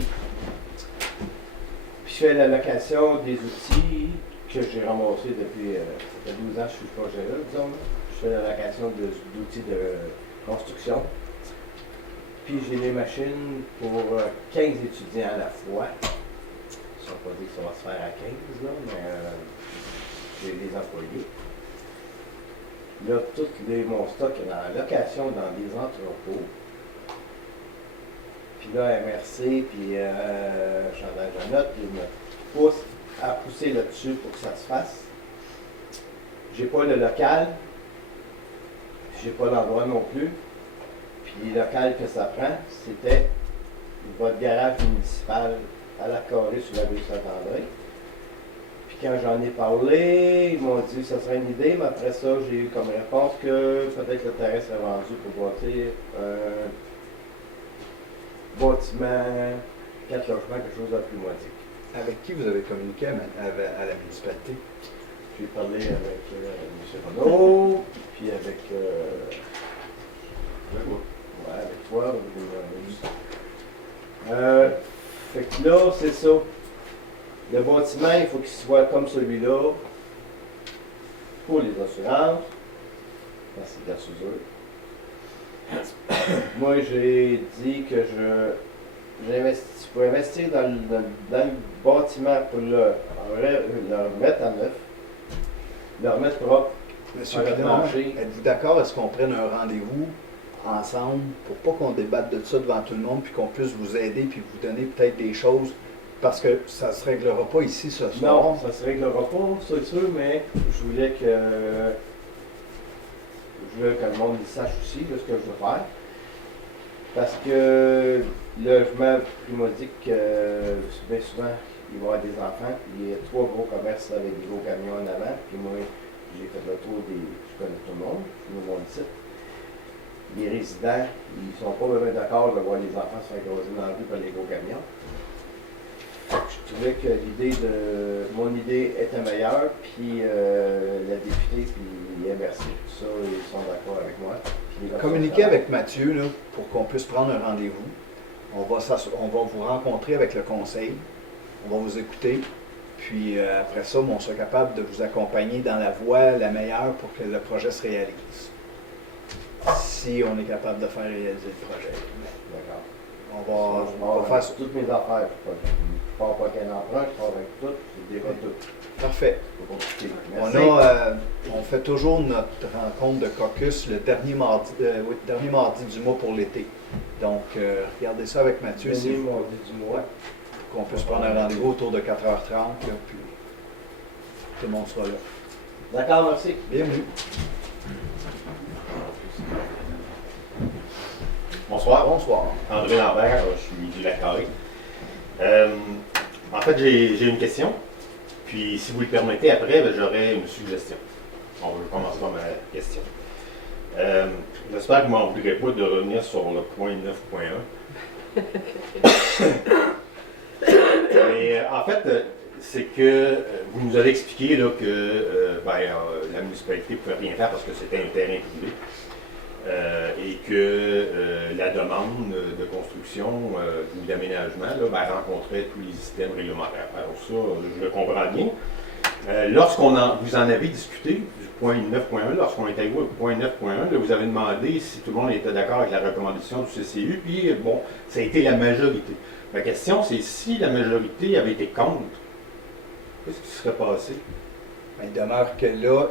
Puis je fais la location des outils que j'ai ramassés depuis ça fait 12 ans que je suis ce projet-là, disons. Je fais la location d'outils de construction. Puis j'ai des machines pour 15 étudiants à la fois. Je ne vais pas dire que ça va se faire à 15, là, mais j'ai des employés. Là, tout mon stock est dans la location dans des entrepôts. Puis là, MRC, puis Chantal Janotte, ils me poussent à pousser là-dessus pour que ça se fasse. J'ai pas le local, j'ai pas l'endroit non plus. Puis les locales que ça prend, c'était votre garage municipal à la Carrée sur la rue Saint-André. Puis quand j'en ai parlé, ils m'ont dit que ça serait une idée, mais après ça, j'ai eu comme réponse que peut-être le terrain serait vendu pour bâtir un bâtiment, 4 logements, quelque chose de plus modique. Avec qui vous avez communiqué à la municipalité? J'ai parlé avec M. Renaud, puis avec moi. Ouais, avec toi. Fait que là, c'est ça. Le bâtiment, il faut qu'il soit comme celui-là pour les assurances, parce que c'est de la soudure. Moi, j'ai dit que pour investir dans le bâtiment pour le remettre à neuf, le remettre propre. Monsieur Bidon, êtes-vous d'accord? Est-ce qu'on prenne un rendez-vous ensemble pour pas qu'on débatte de ça devant tout le monde puis qu'on puisse vous aider puis vous donner peut-être des choses parce que ça se réglera pas ici ce soir? Non, ça se réglera pas, c'est sûr, mais je voulais que je veux que le monde sache aussi de ce que je veux faire. Parce que le logement primodique, bien souvent, il va y avoir des enfants. Il y a 3 gros commerces avec des gros camions en avant. Puis moi, j'ai fait le tour je connais tout le monde, je me mon site. Les résidents, ils ne sont pas vraiment d'accord de voir les enfants se faire écraser dans la rue par les gros camions. Je trouvais que mon idée était meilleure, puis la députée, puis MRC, tout ça, ils sont d'accord avec moi. Communiquez avec Mathieu là, pour qu'on puisse prendre un rendez-vous. On va vous rencontrer avec le conseil. On va vous écouter. Puis après ça, on sera capable de vous accompagner dans la voie la meilleure pour que le projet se réalise. Si on est capable de faire réaliser le projet. D'accord. On va faire ça. Toutes mes affaires. Je pars pas qu'un emprunt, je pars avec tout, je déroule tout. Parfait. On fait toujours notre rencontre de caucus le dernier mardi du mois pour l'été. Donc, regardez ça avec Mathieu. Dernier mardi du mois. Pour qu'on puisse prendre un rendez-vous autour de 4h30, là, puis tout le monde soit là. D'accord, merci. Bienvenue. Bonsoir. Bonsoir. André Lambert, je suis du Lac-Carré. En fait, j'ai une question. Puis, si vous le permettez, après, j'aurai une suggestion. On va commencer par ma question. J'espère que vous ne m'en voudrez pas de revenir sur le point 9.1. Mais en fait, c'est que vous nous avez expliqué là, que la municipalité ne pouvait rien faire parce que c'était un terrain privé. Et que la demande de construction ou d'aménagement rencontrait tous les systèmes réglementaires. Alors ça, je le comprends bien. Vous en avez discuté du point 9.1, lorsqu'on est arrivé au point 9.1, vous avez demandé si tout le monde était d'accord avec la recommandation du CCU, puis bon, ça a été la majorité. Ma question, c'est si la majorité avait été contre, qu'est-ce qui serait passé? Il demeure que là,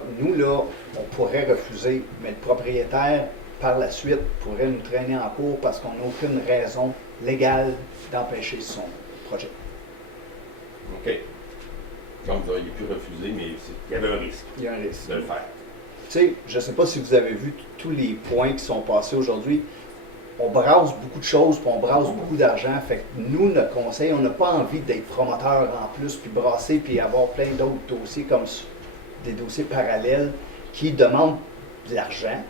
on pourrait refuser, mais le propriétaire, par la suite, pourrait nous traîner en cours parce qu'on n'a aucune raison légale d'empêcher son projet. OK. Donc, vous auriez pu refuser, mais il y avait un risque. Il y a un risque de le faire. Tu sais, je ne sais pas si vous avez vu tous les points qui sont passés aujourd'hui. On brasse beaucoup de choses, puis on brasse beaucoup d'argent. Fait que nous, notre conseil, on n'a pas envie d'être promoteur en plus, puis brasser, puis avoir plein d'autres dossiers comme ça, des dossiers parallèles qui demandent de l'argent.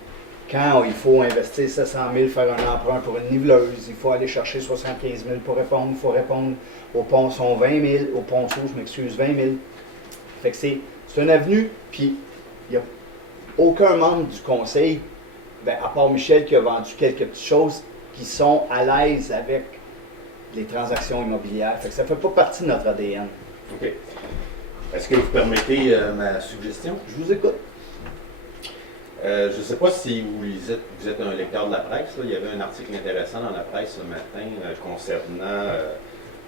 Quand il faut investir 700 000, faire un emprunt pour une niveleuse, il faut aller chercher 75 000 pour répondre. Il faut répondre au ponçon 20 000, au ponceau, je m'excuse, 20 000. Fait que c'est une avenue, puis il n'y a aucun membre du conseil, à part Michel qui a vendu quelques petites choses, qui sont à l'aise avec les transactions immobilières. Fait que ça ne fait pas partie de notre ADN. OK. Est-ce que vous permettez ma suggestion? Je vous écoute. Je ne sais pas si vous êtes un lecteur de la presse. Là. Il y avait un article intéressant dans la presse ce matin concernant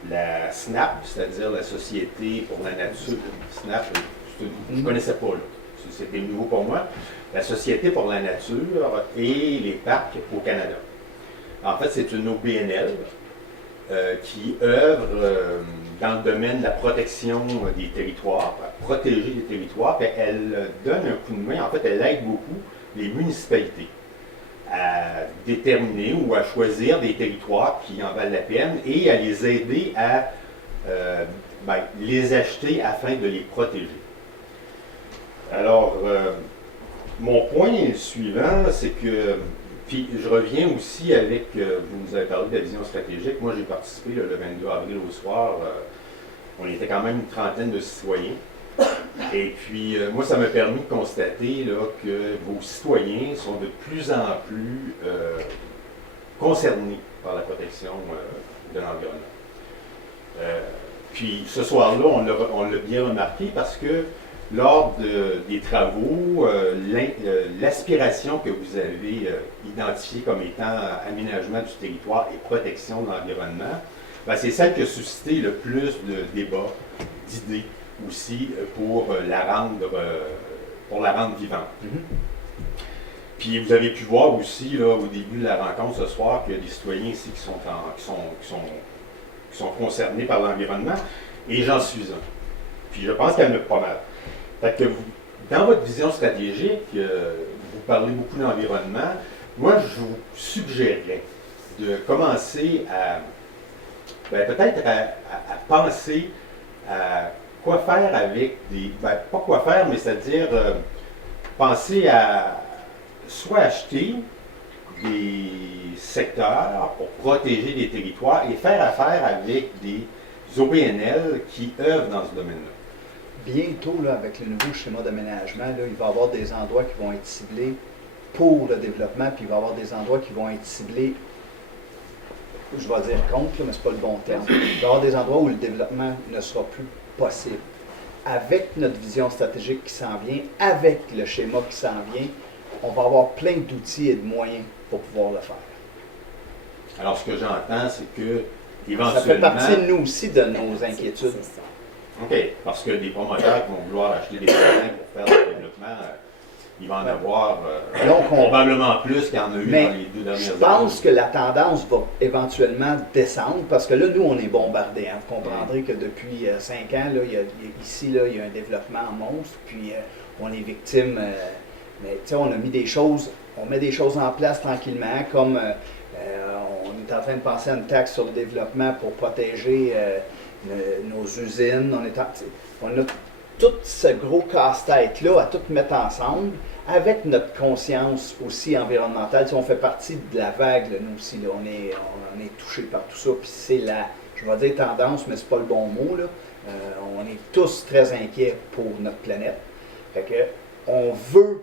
la SNAP, c'est-à-dire la Société pour la nature. SNAP, je ne connaissais pas. C'était nouveau pour moi. La Société pour la nature et les parcs au Canada. En fait, c'est une OBNL qui œuvre dans le domaine de la protection des territoires, protéger les territoires, puis elle donne un coup de main, en fait, elle aide beaucoup les municipalités à déterminer ou à choisir des territoires qui en valent la peine et à les aider à les acheter afin de les protéger. Alors, mon point suivant, c'est que, puis je reviens aussi avec, vous nous avez parlé de la vision stratégique, moi j'ai participé le 22 avril au soir, on était quand même une trentaine de citoyens, et puis moi ça m'a permis de constater là, que vos citoyens sont de plus en plus concernés par la protection de l'environnement. Puis ce soir-là, on l'a bien remarqué parce que lors des travaux, l'aspiration que vous avez identifiée comme étant aménagement du territoire et protection de l'environnement, c'est celle qui a suscité le plus de débats, d'idées aussi pour la rendre vivante. Puis vous avez pu voir aussi là, au début de la rencontre ce soir qu'il y a des citoyens ici qui sont concernés par l'environnement, et j'en suis un. Puis je pense qu'il y en a pas mal. Fait que dans votre vision stratégique, vous parlez beaucoup d'environnement. Moi, je vous suggérerais de commencer à, peut-être à penser à quoi faire avec des... pas quoi faire, mais c'est-à-dire penser à soit acheter des secteurs pour protéger des territoires et faire affaire avec des OBNL qui œuvrent dans ce domaine-là. Bientôt, là, avec le nouveau schéma d'aménagement, là, il va y avoir des endroits qui vont être ciblés pour le développement, puis il va y avoir des endroits qui vont être ciblés, je vais dire contre, là, mais ce n'est pas le bon terme. Il va y avoir des endroits où le développement ne sera plus possible. Avec notre vision stratégique qui s'en vient, avec le schéma qui s'en vient, on va avoir plein d'outils et de moyens pour pouvoir le faire. Alors, ce que j'entends, c'est que, éventuellement... Ça fait partie de nous aussi de nos inquiétudes. OK, parce que des promoteurs qui vont vouloir acheter des terrains pour faire du développement, il va en avoir probablement plus qu'il y en a eu dans les 2 dernières années. Je pense que la tendance va éventuellement descendre, parce que là, nous, on est bombardés. Hein. Vous comprendrez que depuis 5 ans, là, ici, là, il y a un développement monstre, puis on est victime... mais tu sais, on a mis des choses, on met des choses en place tranquillement, comme on est en train de penser à une taxe sur le développement pour protéger nos usines. On a tout ce gros casse-tête-là à tout mettre ensemble, avec notre conscience aussi environnementale. Tu sais, on fait partie de la vague, là, nous aussi. Là, on est touché par tout ça, puis c'est la, je vais dire tendance, mais c'est pas le bon mot, là. On est tous très inquiets pour notre planète. Fait que, on veut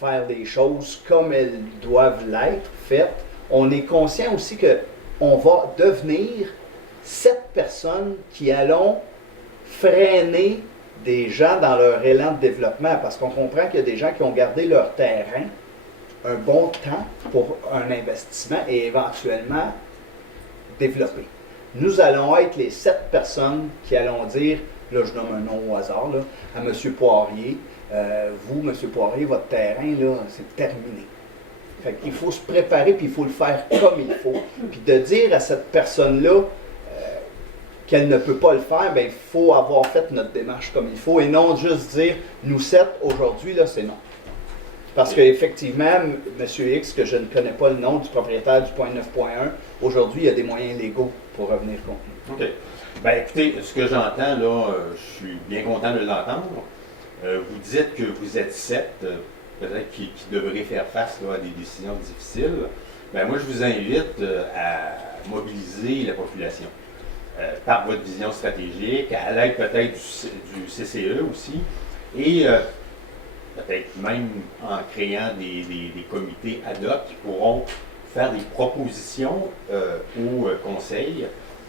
faire des choses comme elles doivent l'être faites. On est conscient aussi qu'on va devenir cette personne qui allons freiner des gens dans leur élan de développement, parce qu'on comprend qu'il y a des gens qui ont gardé leur terrain un bon temps pour un investissement et éventuellement développer. Nous allons être les 7 personnes qui allons dire, là je nomme un nom au hasard, là, à M. Poirier, vous, M. Poirier, votre terrain, là, c'est terminé. Fait qu'il faut se préparer, puis il faut le faire comme il faut. Puis de dire à cette personne-là qu'elle ne peut pas le faire, bien, il faut avoir fait notre démarche comme il faut, et non juste dire, nous 7, aujourd'hui, là, c'est non. Parce qu'effectivement, M. X, que je ne connais pas le nom du propriétaire du point 9.1, aujourd'hui, il y a des moyens légaux pour revenir contre nous. OK. Bien, écoutez, ce que j'entends, là, je suis bien content de l'entendre. Vous dites que vous êtes 7, peut-être qui devraient faire face là, à des décisions difficiles. Bien, moi, je vous invite à mobiliser la population par votre vision stratégique, à l'aide peut-être du CCE aussi, et peut-être même en créant des comités ad hoc qui pourront faire des propositions au conseil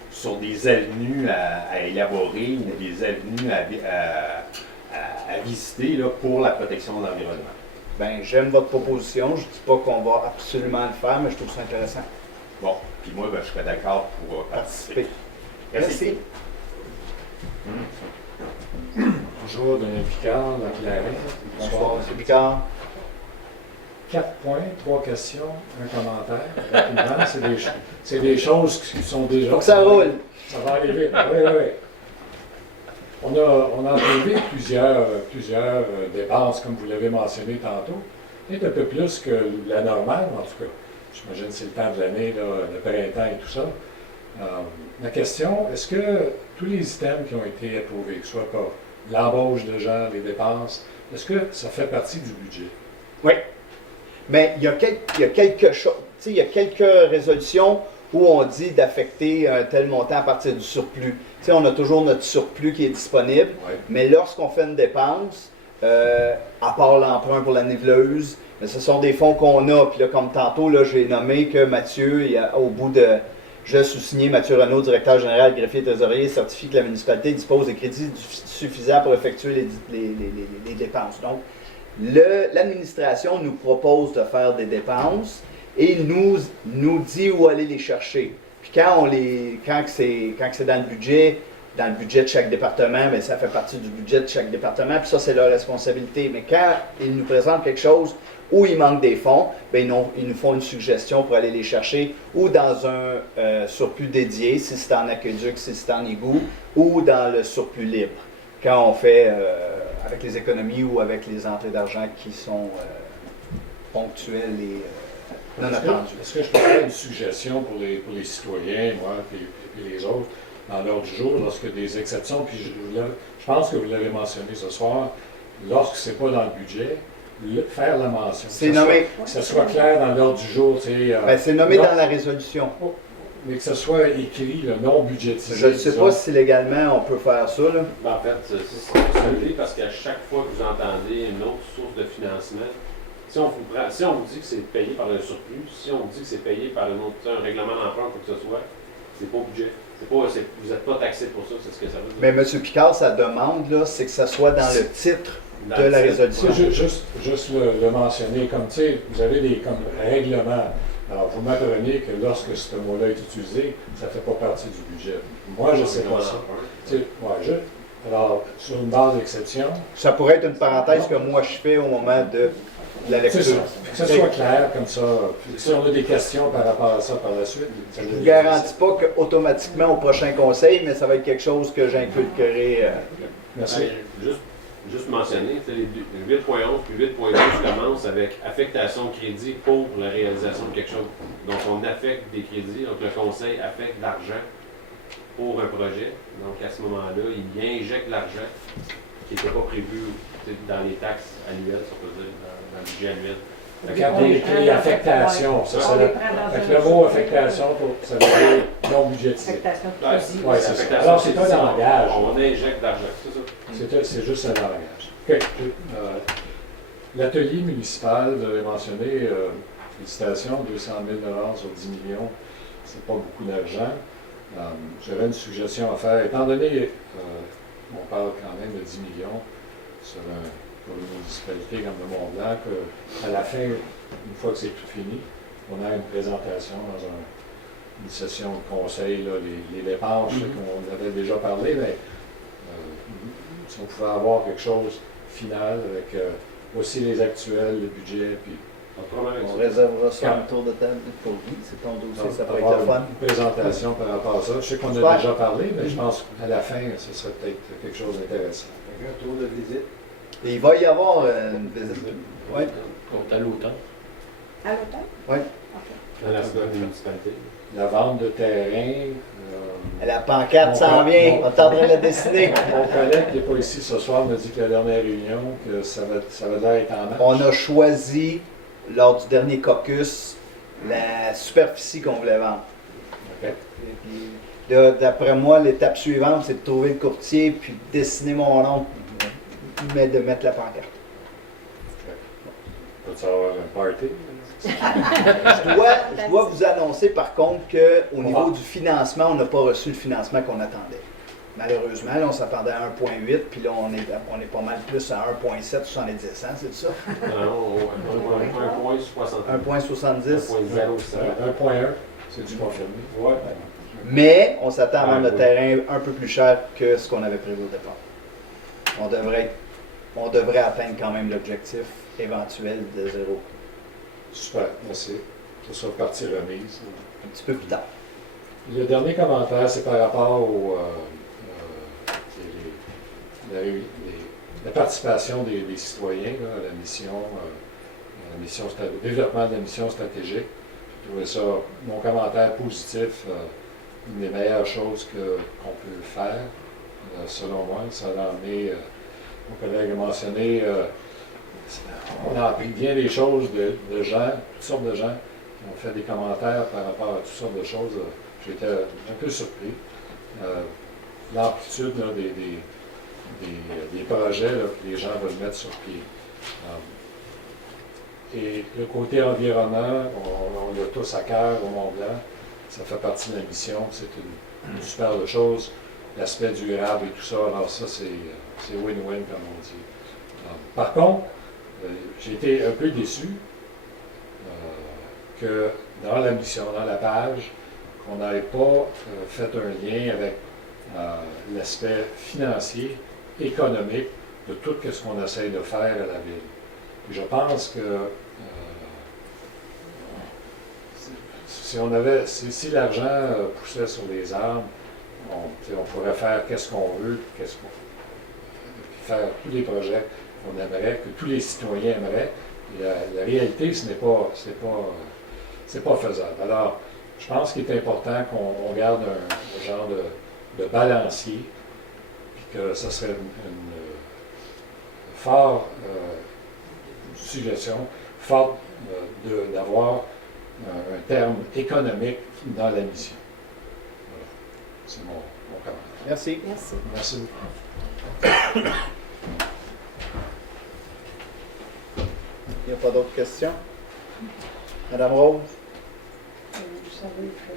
sur des avenues à élaborer ou des avenues à visiter là, pour la protection de l'environnement. Bien, j'aime votre proposition. Je ne dis pas qu'on va absolument le faire, mais je trouve ça intéressant. Bon, puis moi, ben, je serais d'accord pour participer. Merci. Bonjour, Denis Picard, la Claret. Bonsoir, M. Picard. 4 points, 3 questions, un commentaire. Rapidement, c'est des choses qui sont déjà... Faut que ça roule. Ça va arriver. Oui, oui. On a enlevé plusieurs dépenses, comme vous l'avez mentionné tantôt, peut-être un peu plus que la normale, en tout cas. J'imagine que c'est le temps de l'année, le printemps et tout ça. La question, est-ce que tous les items qui ont été approuvés, que ce soit pour l'embauche de gens, les dépenses, est-ce que ça fait partie du budget? Oui. Mais il y a quelque chose, il y a quelques résolutions où on dit d'affecter un tel montant à partir du surplus. T'sais, on a toujours notre surplus qui est disponible, mais lorsqu'on fait une dépense, à part l'emprunt pour la niveleuse, mais ce sont des fonds qu'on a. Puis là, comme tantôt, là, j'ai nommé que Mathieu, au bout de... Je sous-signé Mathieu Renaud, directeur général, greffier et trésorier, certifie que la municipalité dispose des crédits suffisants pour effectuer les dépenses. Donc, l'administration nous propose de faire des dépenses et nous dit où aller les chercher. Puis quand c'est dans le budget de chaque département, bien, ça fait partie du budget de chaque département, puis ça, c'est leur responsabilité. Mais quand ils nous présentent quelque chose où il manque des fonds, bien, ils nous font une suggestion pour aller les chercher, ou dans un surplus dédié, si c'est en aqueduc, si c'est en égout, ou dans le surplus libre, quand on fait avec les économies ou avec les entrées d'argent qui sont ponctuelles et non Est-ce attendues. est-ce que je peux faire une suggestion pour les citoyens, moi, et les autres, dans l'ordre du jour, lorsque des exceptions, puis je pense que vous l'avez mentionné ce soir, lorsque c'est pas dans le budget, faire la mention. C'est nommé. Que ce soit clair dans l'ordre du jour, tu sais. Ben, c'est nommé dans la résolution. Mais que ce soit écrit, le non budgétisé. Je ne sais pas si légalement on peut faire ça. Là. Ben, en fait, c'est une idée parce qu'à chaque fois que vous entendez une autre source de financement, si on vous dit que c'est payé par un surplus, si on vous dit que c'est payé par un règlement d'emprunt ou quoi que ce soit, c'est pas budget. Vous n'êtes pas taxé pour ça, c'est ce que ça veut dire. Mais M. Picard, sa demande, là, c'est que ça soit dans le titre de la résolution. Juste le mentionner, comme tu sais, vous avez des comme règlements. Alors, vous m'apprenez que lorsque ce mot-là est utilisé, ça ne fait pas partie du budget. Moi, je ne sais pas ça. Alors, sur une base d'exception. Ça pourrait être une parenthèse que moi je fais au moment de la lecture. Que ça soit clair comme ça. Si on a des questions par rapport à ça par la suite. Je ne vous garantis pas qu'automatiquement au prochain conseil, mais ça va être quelque chose que j'inculquerai. Merci. Juste mentionner, les 8.11 puis 8.12 commencent avec affectation de crédit pour la réalisation de quelque chose. Donc, on affecte des crédits, donc le conseil affecte de l'argent pour un projet. Donc, à ce moment-là, il injecte l'argent qui n'était pas prévu dans les taxes annuelles, si on peut dire, dans le budget annuel. Quand on écrit affectation, ça c'est le mot affectation, ça veut dire non budgétisé. Affectation de crédit. Oui, c'est ça. Alors, c'est un langage. On injecte d'argent, c'est ça. C'est juste un langage. OK. L'atelier municipal, vous avez mentionné, félicitations, 200 000 sur 10 millions, c'est pas beaucoup d'argent. J'avais une suggestion à faire. Étant donné, on parle quand même de 10 millions pour une municipalité comme le Mont-Blanc, qu'à la fin, une fois que c'est tout fini, on a une présentation dans une session de conseil, là, les dépenses, je sais qu'on avait déjà parlé, mais si on pouvait avoir quelque chose final avec aussi les actuels, le budget, puis on réservera ça un tour de table pour lui, c'est ton dossier, ça pourrait être le fun. Une présentation par rapport à ça. Je sais qu'on a déjà parlé, mais je pense qu'à la fin, ce serait peut-être quelque chose d'intéressant. Un tour de visite. Et il va y avoir une visite. Oui. À l'automne. À l'automne? Oui. Dans la municipalité. La vente de terrain. La pancarte s'en vient, on est en train de la dessiner. Mon collègue qui n'est pas ici ce soir me dit que la dernière réunion, que ça va l'air être en marche. On a choisi, lors du dernier caucus, la superficie qu'on voulait vendre. Okay. D'après moi, l'étape suivante, c'est de trouver le courtier puis de dessiner mon nom, mais de mettre la pancarte. Peut-tu avoir un party? Je dois vous annoncer par contre qu'au niveau du financement, on n'a pas reçu le financement qu'on attendait. Malheureusement, là, on s'attendait à 1,8, puis là, on est pas mal plus à 1,770, hein, c'est ça? Non, 1,70. 1,70. 1,1, c'est du confirmé. Ouais. Mais on s'attend à vendre le terrain un peu plus cher que ce qu'on avait prévu au départ. On devrait atteindre quand même l'objectif éventuel de 0. Super, merci. Ça sera partie remise. Un petit peu plus tard. Le dernier commentaire, c'est par rapport la participation des citoyens là, à la mission, développement de la mission stratégique. J'ai trouvé ça, mon commentaire positif, une des meilleures choses qu'on peut faire, selon moi. Ça a amené, mon collègue a mentionné, on a appris bien des choses de gens, toutes sortes de gens qui ont fait des commentaires par rapport à toutes sortes de choses. J'étais un peu surpris. L'amplitude des projets là, que les gens veulent mettre sur pied. Et le côté environnement, on l'a tous à cœur au Mont-Blanc. Ça fait partie de la mission. C'est une superbe chose. L'aspect durable et tout ça. Alors ça, c'est win-win, comme on dit. Par contre, j'ai été un peu déçu que dans la mission, dans la page, qu'on n'avait pas fait un lien avec l'aspect financier, économique de tout ce qu'on essaye de faire à la ville. Et je pense que si l'argent poussait sur les arbres, on pourrait faire qu'est-ce qu'on veut, faire tous les projets qu'on aimerait, que tous les citoyens aimeraient, La réalité, ce n'est pas, c'est pas faisable. Alors, je pense qu'il est important qu'on garde un genre de balancier, puis que ce serait une forte suggestion, forte d'avoir un terme économique dans la mission. Voilà. C'est mon commentaire. Merci. Merci. Merci beaucoup. Il n'y a pas d'autres questions? Madame Rose? Vous savez que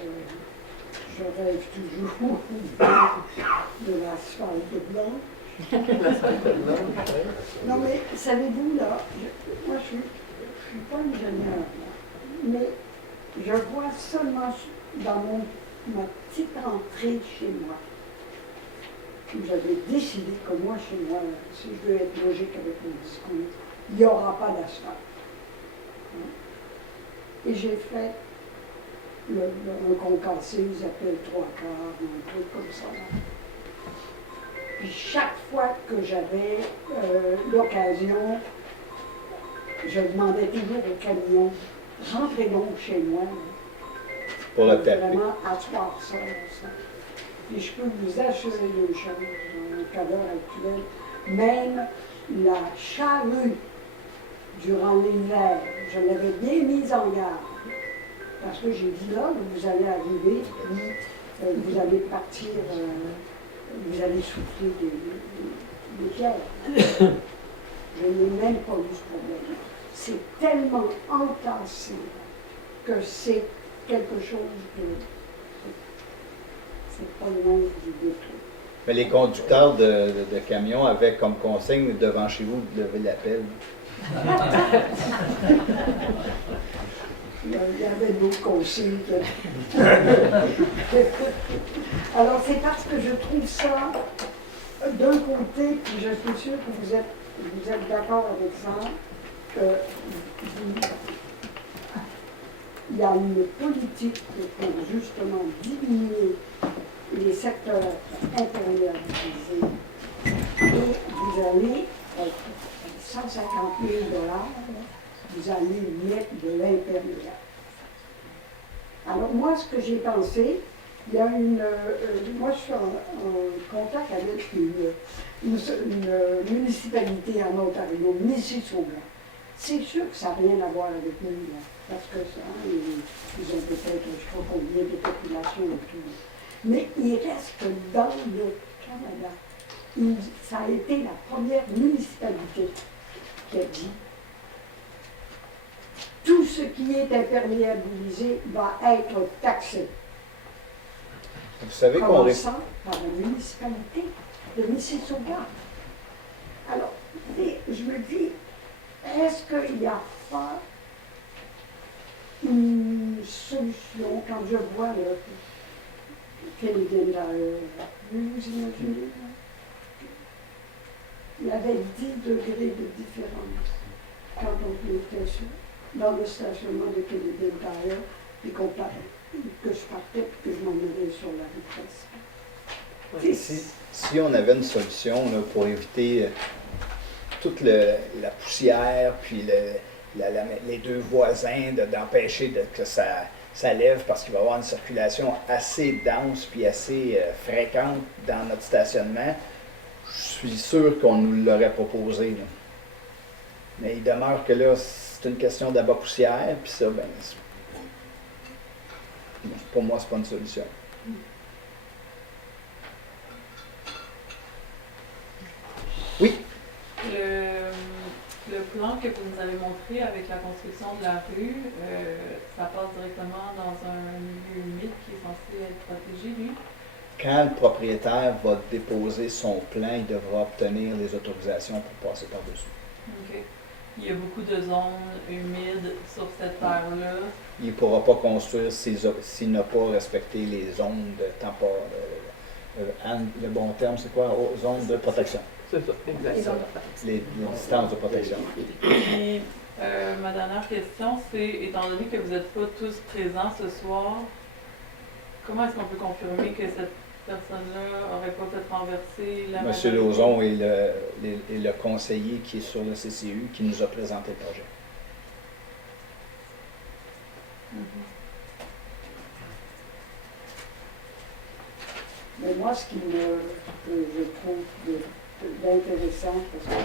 je rêve toujours de l'asphalte blanc. Non mais savez-vous là, moi je suis pas ingénieur là, mais je vois seulement dans ma petite entrée chez moi. J'avais décidé que moi chez moi, si je veux être logique avec mon discours, il n'y aura pas d'asphalte. Et j'ai fait un concassé, ils appellent 3/4, un truc comme ça. Puis chaque fois que j'avais l'occasion, je demandais toujours au camion, rentrez donc chez moi. Pour le taper. Vraiment asseoir ça. Et je peux vous assurer d'une chose, au cas actuel, même la charrue durant l'hiver, je l'avais bien mise en garde. Parce que j'ai dit là, vous allez arriver, puis vous allez partir, vous allez souffler des pierres. Je n'ai même pas eu ce problème. C'est tellement entassé que c'est quelque chose de... C'est pas loin du détruit. Mais les conducteurs de camions avaient comme consigne devant chez vous de lever la pelle. Il y avait d'autres consignes. Alors c'est parce que je trouve ça d'un côté, puis je suis sûre que vous êtes d'accord avec ça, il y a une politique pour justement diminuer les secteurs intérieurisés. Et vous allez, 150 000 $, vous allez mettre de l'imperméable. Alors moi, ce que j'ai pensé, il y a moi je suis en contact avec une municipalité en Ontario, Mississauga. C'est sûr que ça n'a rien à voir avec nous, là, parce que ça, ils ont peut-être, je ne sais pas combien de population et tout. Mais il reste que dans le Canada, ça a été la première municipalité qui a dit tout ce qui est imperméabilisé va être taxé. Vous savez qu'on Commençant par la municipalité de Mississauga. Alors, je me dis, est-ce qu'il n'y a pas une solution quand je vois le Canadien Tire, vous imaginez? Il y avait 10 degrés de différence quand on était dans le stationnement de Canadien Tire, puis que je partais, puis que je m'en allais sur la rue principale. Si on avait une solution là, pour éviter toute la poussière, puis les deux voisins, d'empêcher que ça lève, parce qu'il va y avoir une circulation assez dense puis assez fréquente dans notre stationnement, je suis sûr qu'on nous l'aurait proposé. Là. Mais il demeure que là, c'est une question d'abat poussière, puis ça, ben, pour moi, c'est pas une solution. Oui. Le plan que vous nous avez montré avec la construction de la rue, ça passe directement dans un milieu humide qui est censé être protégé, lui? Quand le propriétaire va déposer son plan, il devra obtenir les autorisations pour passer par-dessus. OK. Il y a beaucoup de zones humides sur cette terre-là. Il ne pourra pas construire s'il n'a pas respecté les zones de temporaire. Le bon terme, c'est quoi? Zones de protection. C'est ça, exactement. Les distances de protection. Puis, ma dernière question, c'est, étant donné que vous n'êtes pas tous présents ce soir, comment est-ce qu'on peut confirmer que cette personne-là n'aurait pas fait renverser la M. Lauzon est le conseiller qui est sur le CCU qui nous a présenté le projet. Mais moi, ce que je trouve d'intéressant, parce que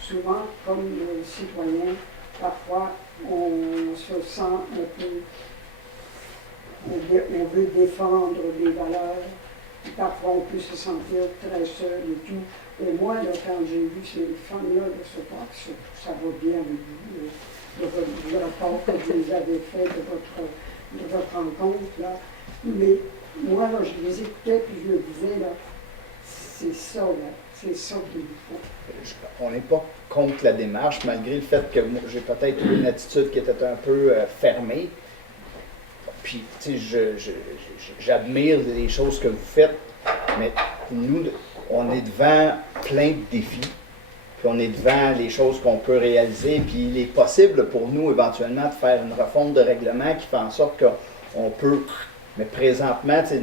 souvent, comme citoyen, parfois, on se sent un peu, on veut défendre des valeurs, parfois on peut se sentir très seul et tout. Et moi, là, quand j'ai vu ces femmes-là de ce parc, ça va bien avec vous, le rapport que vous avez fait de votre rencontre, là. Mais moi, là, je les écoutais, puis je me disais, là, c'est ça qu'il faut. On n'est pas contre la démarche, malgré le fait que moi, j'ai peut-être eu une attitude qui était un peu fermée. Puis, tu sais, j'admire les choses que vous faites, mais nous, on est devant plein de défis, puis on est devant les choses qu'on peut réaliser, puis il est possible pour nous, éventuellement, de faire une refonte de règlement qui fait en sorte qu'on peut, mais présentement, tu sais,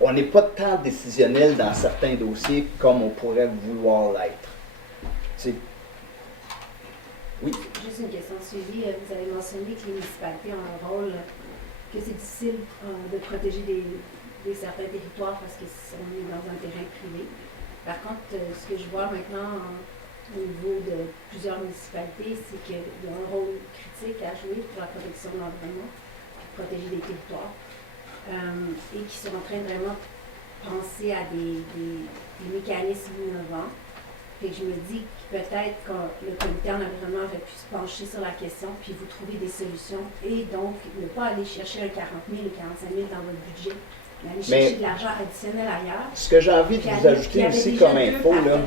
on n'est pas tant décisionnel dans certains dossiers comme on pourrait vouloir l'être. Tu sais, oui. Juste une question de suivi. Vous avez mentionné que les municipalités ont un rôle, que c'est difficile de protéger des certains territoires parce qu'on est dans un terrain privé. Par contre, ce que je vois maintenant au niveau de plusieurs municipalités, c'est qu'il y a un rôle critique à jouer pour la protection de l'environnement, pour protéger des territoires, et qui sont en train de vraiment penser à des mécanismes innovants. Et je me dis que peut-être que le comité en environnement aurait pu se pencher sur la question, puis vous trouver des solutions, et donc ne pas aller chercher un 40 000 ou 45 000 dans votre budget, mais aller chercher de l'argent additionnel ailleurs. Ce que j'ai envie de vous ajouter aussi comme info, là.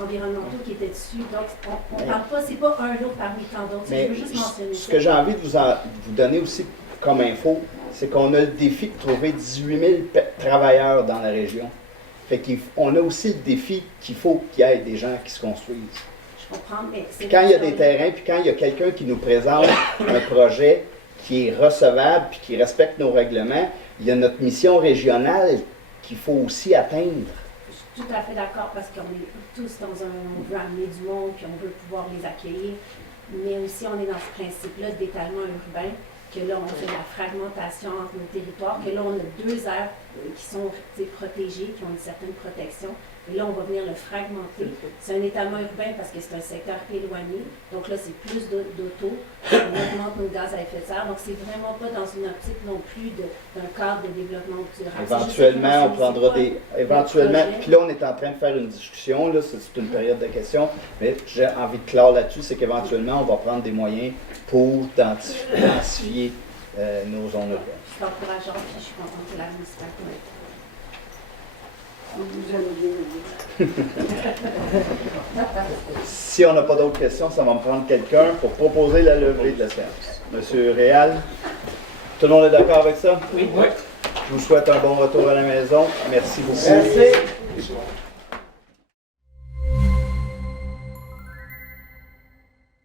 Environnementaux qui étaient dessus, donc on ne parle pas, c'est pas un lot parmi tant d'autres, je veux juste mentionner ça. Ce que j'ai envie de vous donner aussi comme info, c'est qu'on a le défi de trouver 18 000 travailleurs dans la région. Fait qu'on a aussi le défi qu'il faut qu'il y ait des gens qui se construisent. Je comprends, mais c'est... Quand il y a des terrains, puis quand il y a quelqu'un qui nous présente un projet qui est recevable, puis qui respecte nos règlements, il y a notre mission régionale qu'il faut aussi atteindre. Je suis tout à fait d'accord, parce qu'on est tous on veut amener du monde, puis on veut pouvoir les accueillir, mais aussi on est dans ce principe-là d'étalement urbain, que là, on fait de la fragmentation entre nos territoires, que là, on a 2 aires qui sont protégées, qui ont une certaine protection. Et là, on va venir le fragmenter. C'est un étalement urbain parce que c'est un secteur éloigné. Donc là, c'est plus d'auto. On augmente nos gaz à effet de serre. Donc, c'est vraiment pas dans une optique non plus d'un cadre de développement durable. Éventuellement, on prendra des... Éventuellement, puis là, on est en train de faire une discussion, là, c'est une période de questions, mais j'ai envie de clore là-dessus, c'est qu'éventuellement, on va prendre des moyens pour densifier nos zones urbaines. Je suis encourageante, puis je suis contente que la municipalité. On vous aime bien. Si on n'a pas d'autres questions, ça va me prendre quelqu'un pour proposer la levée de la séance. Monsieur Réal, tout le monde est d'accord avec ça? Oui. Je vous souhaite un bon retour à la maison. Merci beaucoup. Merci.